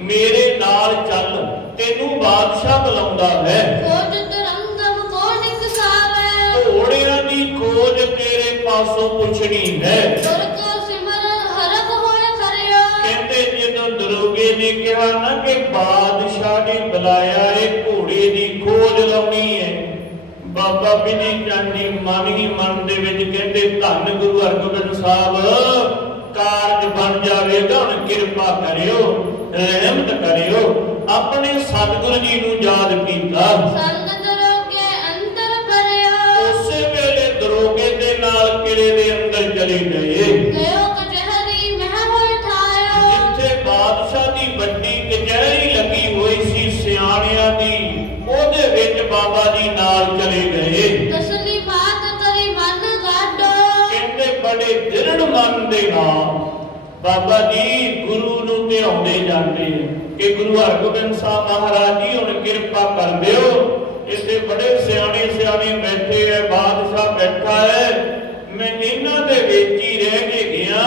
ਮੇਰੇ ਨਾਲ ਚੱਲ, ਤੈਨੂੰ ਬਾਦਸ਼ਾਹ ਬੁਲਾਉਂਦਾ ਹੈ। खोज तुरंगम को निकसावे। ਘੋੜਿਆਂ ਦੀ ਖੋਜ ਤੇਰੇ ਪਾਸੋਂ ਪੁੱਛਣੀ ਹੈ। सुर को सिमरन हरख होए खरियो। ਕਹਿੰਦੇ ਜਦੋਂ ਦਰੋਗੇ ਨੇ ਕਿਹਾ ਨਾ ਕਿ ਬਾਦਸ਼ਾਹ ਨੇ ਬੁਲਾਇਆ ਇਹ ਘੋੜੇ ਦੀ ਖੋਜ ਲਾਉਣੀ ਹੈ, ਬਾਬਾ ਬਿਧੀ ਚੰਦ ਜੀ ਮਨ ਹੀ ਮਨ ਦੇ ਵਿੱਚ ਕਹਿੰਦੇ ਧੰਨ ਗੁਰੂ ਹਰਗੋਬਿੰਦ ਸਾਹਿਬ, ਕਾਰਜ ਬਣ ਜਾਵੇਗਾ, ਹੁਣ ਕਿਰਪਾ ਕਰਿਓ, ਰਹਿਮਤ ਕਰਿਓ। ਆਪਣੇ ਸਤਿਗੁਰੂ ਜੀ ਨੂੰ ਯਾਦ ਕੀਤਾ। संग दरोगे अंतर भरियो। ਉਸੇ ਵੇਲੇ ਦਰੋਗੇ ਦੇ ਨਾਲ ਕਿਲੇ ਦੇ ਅੰਦਰ ਚਲੇ ਗਏ गयो कचहरी मह होए ठायो। ਜਿੱਥੇ ਬਾਦਸ਼ਾਹ ਦੀ ਵੱਡੀ ਕਚਹਿਰੀ ਲੱਗੀ ਹੋਈ ਸੀ ਸਿਆਣਿਆਂ ਦੀ, ਉਹਦੇ ਵਿੱਚ ਬਾਬਾ ਜੀ ਨਾਲ ਚਲੇ ਗਏ। दसनी बात करी मन गाडो। ਕਹਿੰਦੇ ਬੜੇ ਦ੍ਰਿੜ ਮਨ ਦੇ ਨਾਲ ਬਾਬਾ ਜੀ ਗੁਰੂ ਨੂੰ ਧਿਆਉਂਦੇ ਜਾਂਦੇ ਕਿ ਗੁਰੂ ਹਰਗੋਬਿੰਦ ਸਾਹਿਬ ਮਹਾਰਾਜ ਜੀ ਹੁਣ ਕਿਰਪਾ ਕਰ ਦਿਓ। ਇੱਥੇ ਬੜੇ ਸਿਆਣੇ ਬੈਠੇ ਐ, ਬਾਦਸ਼ਾਹ ਬੈਠਾ ਹੈ, ਮੈਂ ਇਹਨਾਂ ਦੇ ਵਿੱਚ ਹੀ ਰਹਿ ਕੇ ਗਿਆ,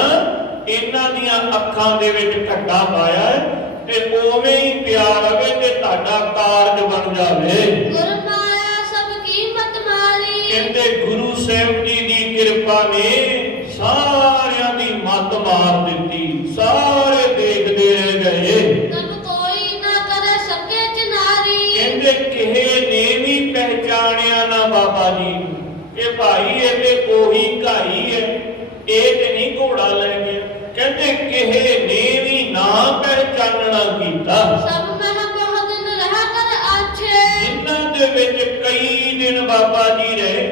ਇਹਨਾਂ ਦੀਆਂ ਅੱਖਾਂ ਦੇ ਵਿੱਚ ਘੱਟਾ ਪਾਇਆ ਹੈ ਤੇ ਉਵੇਂ ਹੀ ਪਿਆ ਰਵੇ ਤੇ ਤੁਹਾਡਾ ਕਾਰਜ ਬਣ ਜਾਵੇ। गुर माया सब कीमत मारी। ਕਹਿੰਦੇ ਗੁਰੂ ਸਾਹਿਬ ਜੀ ਦੀ ਕਿਰਪਾ ਨੇ ਸਾਰਿਆਂ ਦੀ ਮੱਤ ਮਾਰ ਦਿੱਤੀ, ਸਾਰੇ ਦੇਖਦੇ ਰਹਿ ਗਏ। तब कोई ना करे सके चिनारी। ਕਹਿੰਦੇ ਕਿਸੇ ਨੇ ਵੀ ਪਹਿਚਾਣਿਆ ਨਾ ਬਾਬਾ ਜੀ। ਕਿ ਭਾਈ ਇਹ ਤੇ ਉਹੀ ਘਾਈ ਹੈ, ਇਹ ਤੇ ਨਹੀਂ ਘੋੜਾ ਲੈ ਗਿਆ। ਕਹਿੰਦੇ ਕਿਸੇ ਨੇ ਵੀ ਨਾ ਪਹਿਚਾਨਣਾ ਕੀਤਾ। ਸਭ ਮਹਿ ਬਹੁ ਦਿਨ ਰਹਾ ਕਰ ਆਛੇ। ਜਿਨ੍ਹਾਂ ਦੇ ਵਿੱਚ ਕਈ ਦਿਨ ਬਾਬਾ ਜੀ ਰਹੇ,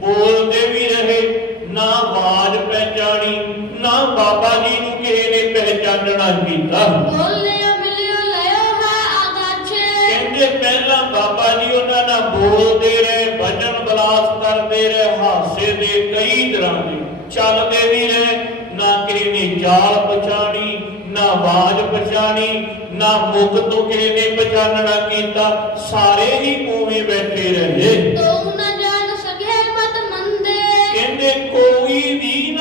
ਬੋਲਦੇ ਵੀ ਰਹੇ, ਨਾ ਆਵਾਜ਼ ਪਹਿਚਾਣੀ, ਨਾ ਬਾਬਾ ਜੀ ਨੂੰ ਕਿਸੇ ਨੇ ਪਹਿਚਾਨਣਾ ਕੀਤਾ। ਬੋਲਿਓ ਮਿਲਿਓ ਲਿਓ ਹੈ ਆਗਾਛੇ। ਕਹਿੰਦੇ ਪਹਿਲਾਂ ਬਾਬਾ ਜੀ ਉਹਨਾਂ ਨਾਲ ਬੋਲਦੇ ਰਹੇ, ਭਜਨ ਬਲਾਸ ਕਰਦੇ ਰਹੇ, ਹਾਸੇ ਦੇ ਕਈ ਤਰ੍ਹਾਂ ਦੇ ਚੱਲਦੇ ਵੀ ਰਹੇ, ਨਾ ਕਿਸੇ ਨੇ ਚਾਲ ਪਛਾਣੀ, ਨਾ ਆਵਾਜ਼ ਪਛਾਣੀ, ਨਾ ਮੁਖ ਤੋਂ ਕਿਸੇ ਨੇ ਪਛਾਨਣਾ ਕੀਤਾ। ਸਾਰੇ ਹੀ ਉਵੇਂ ਬੈਠੇ ਰਹੇ।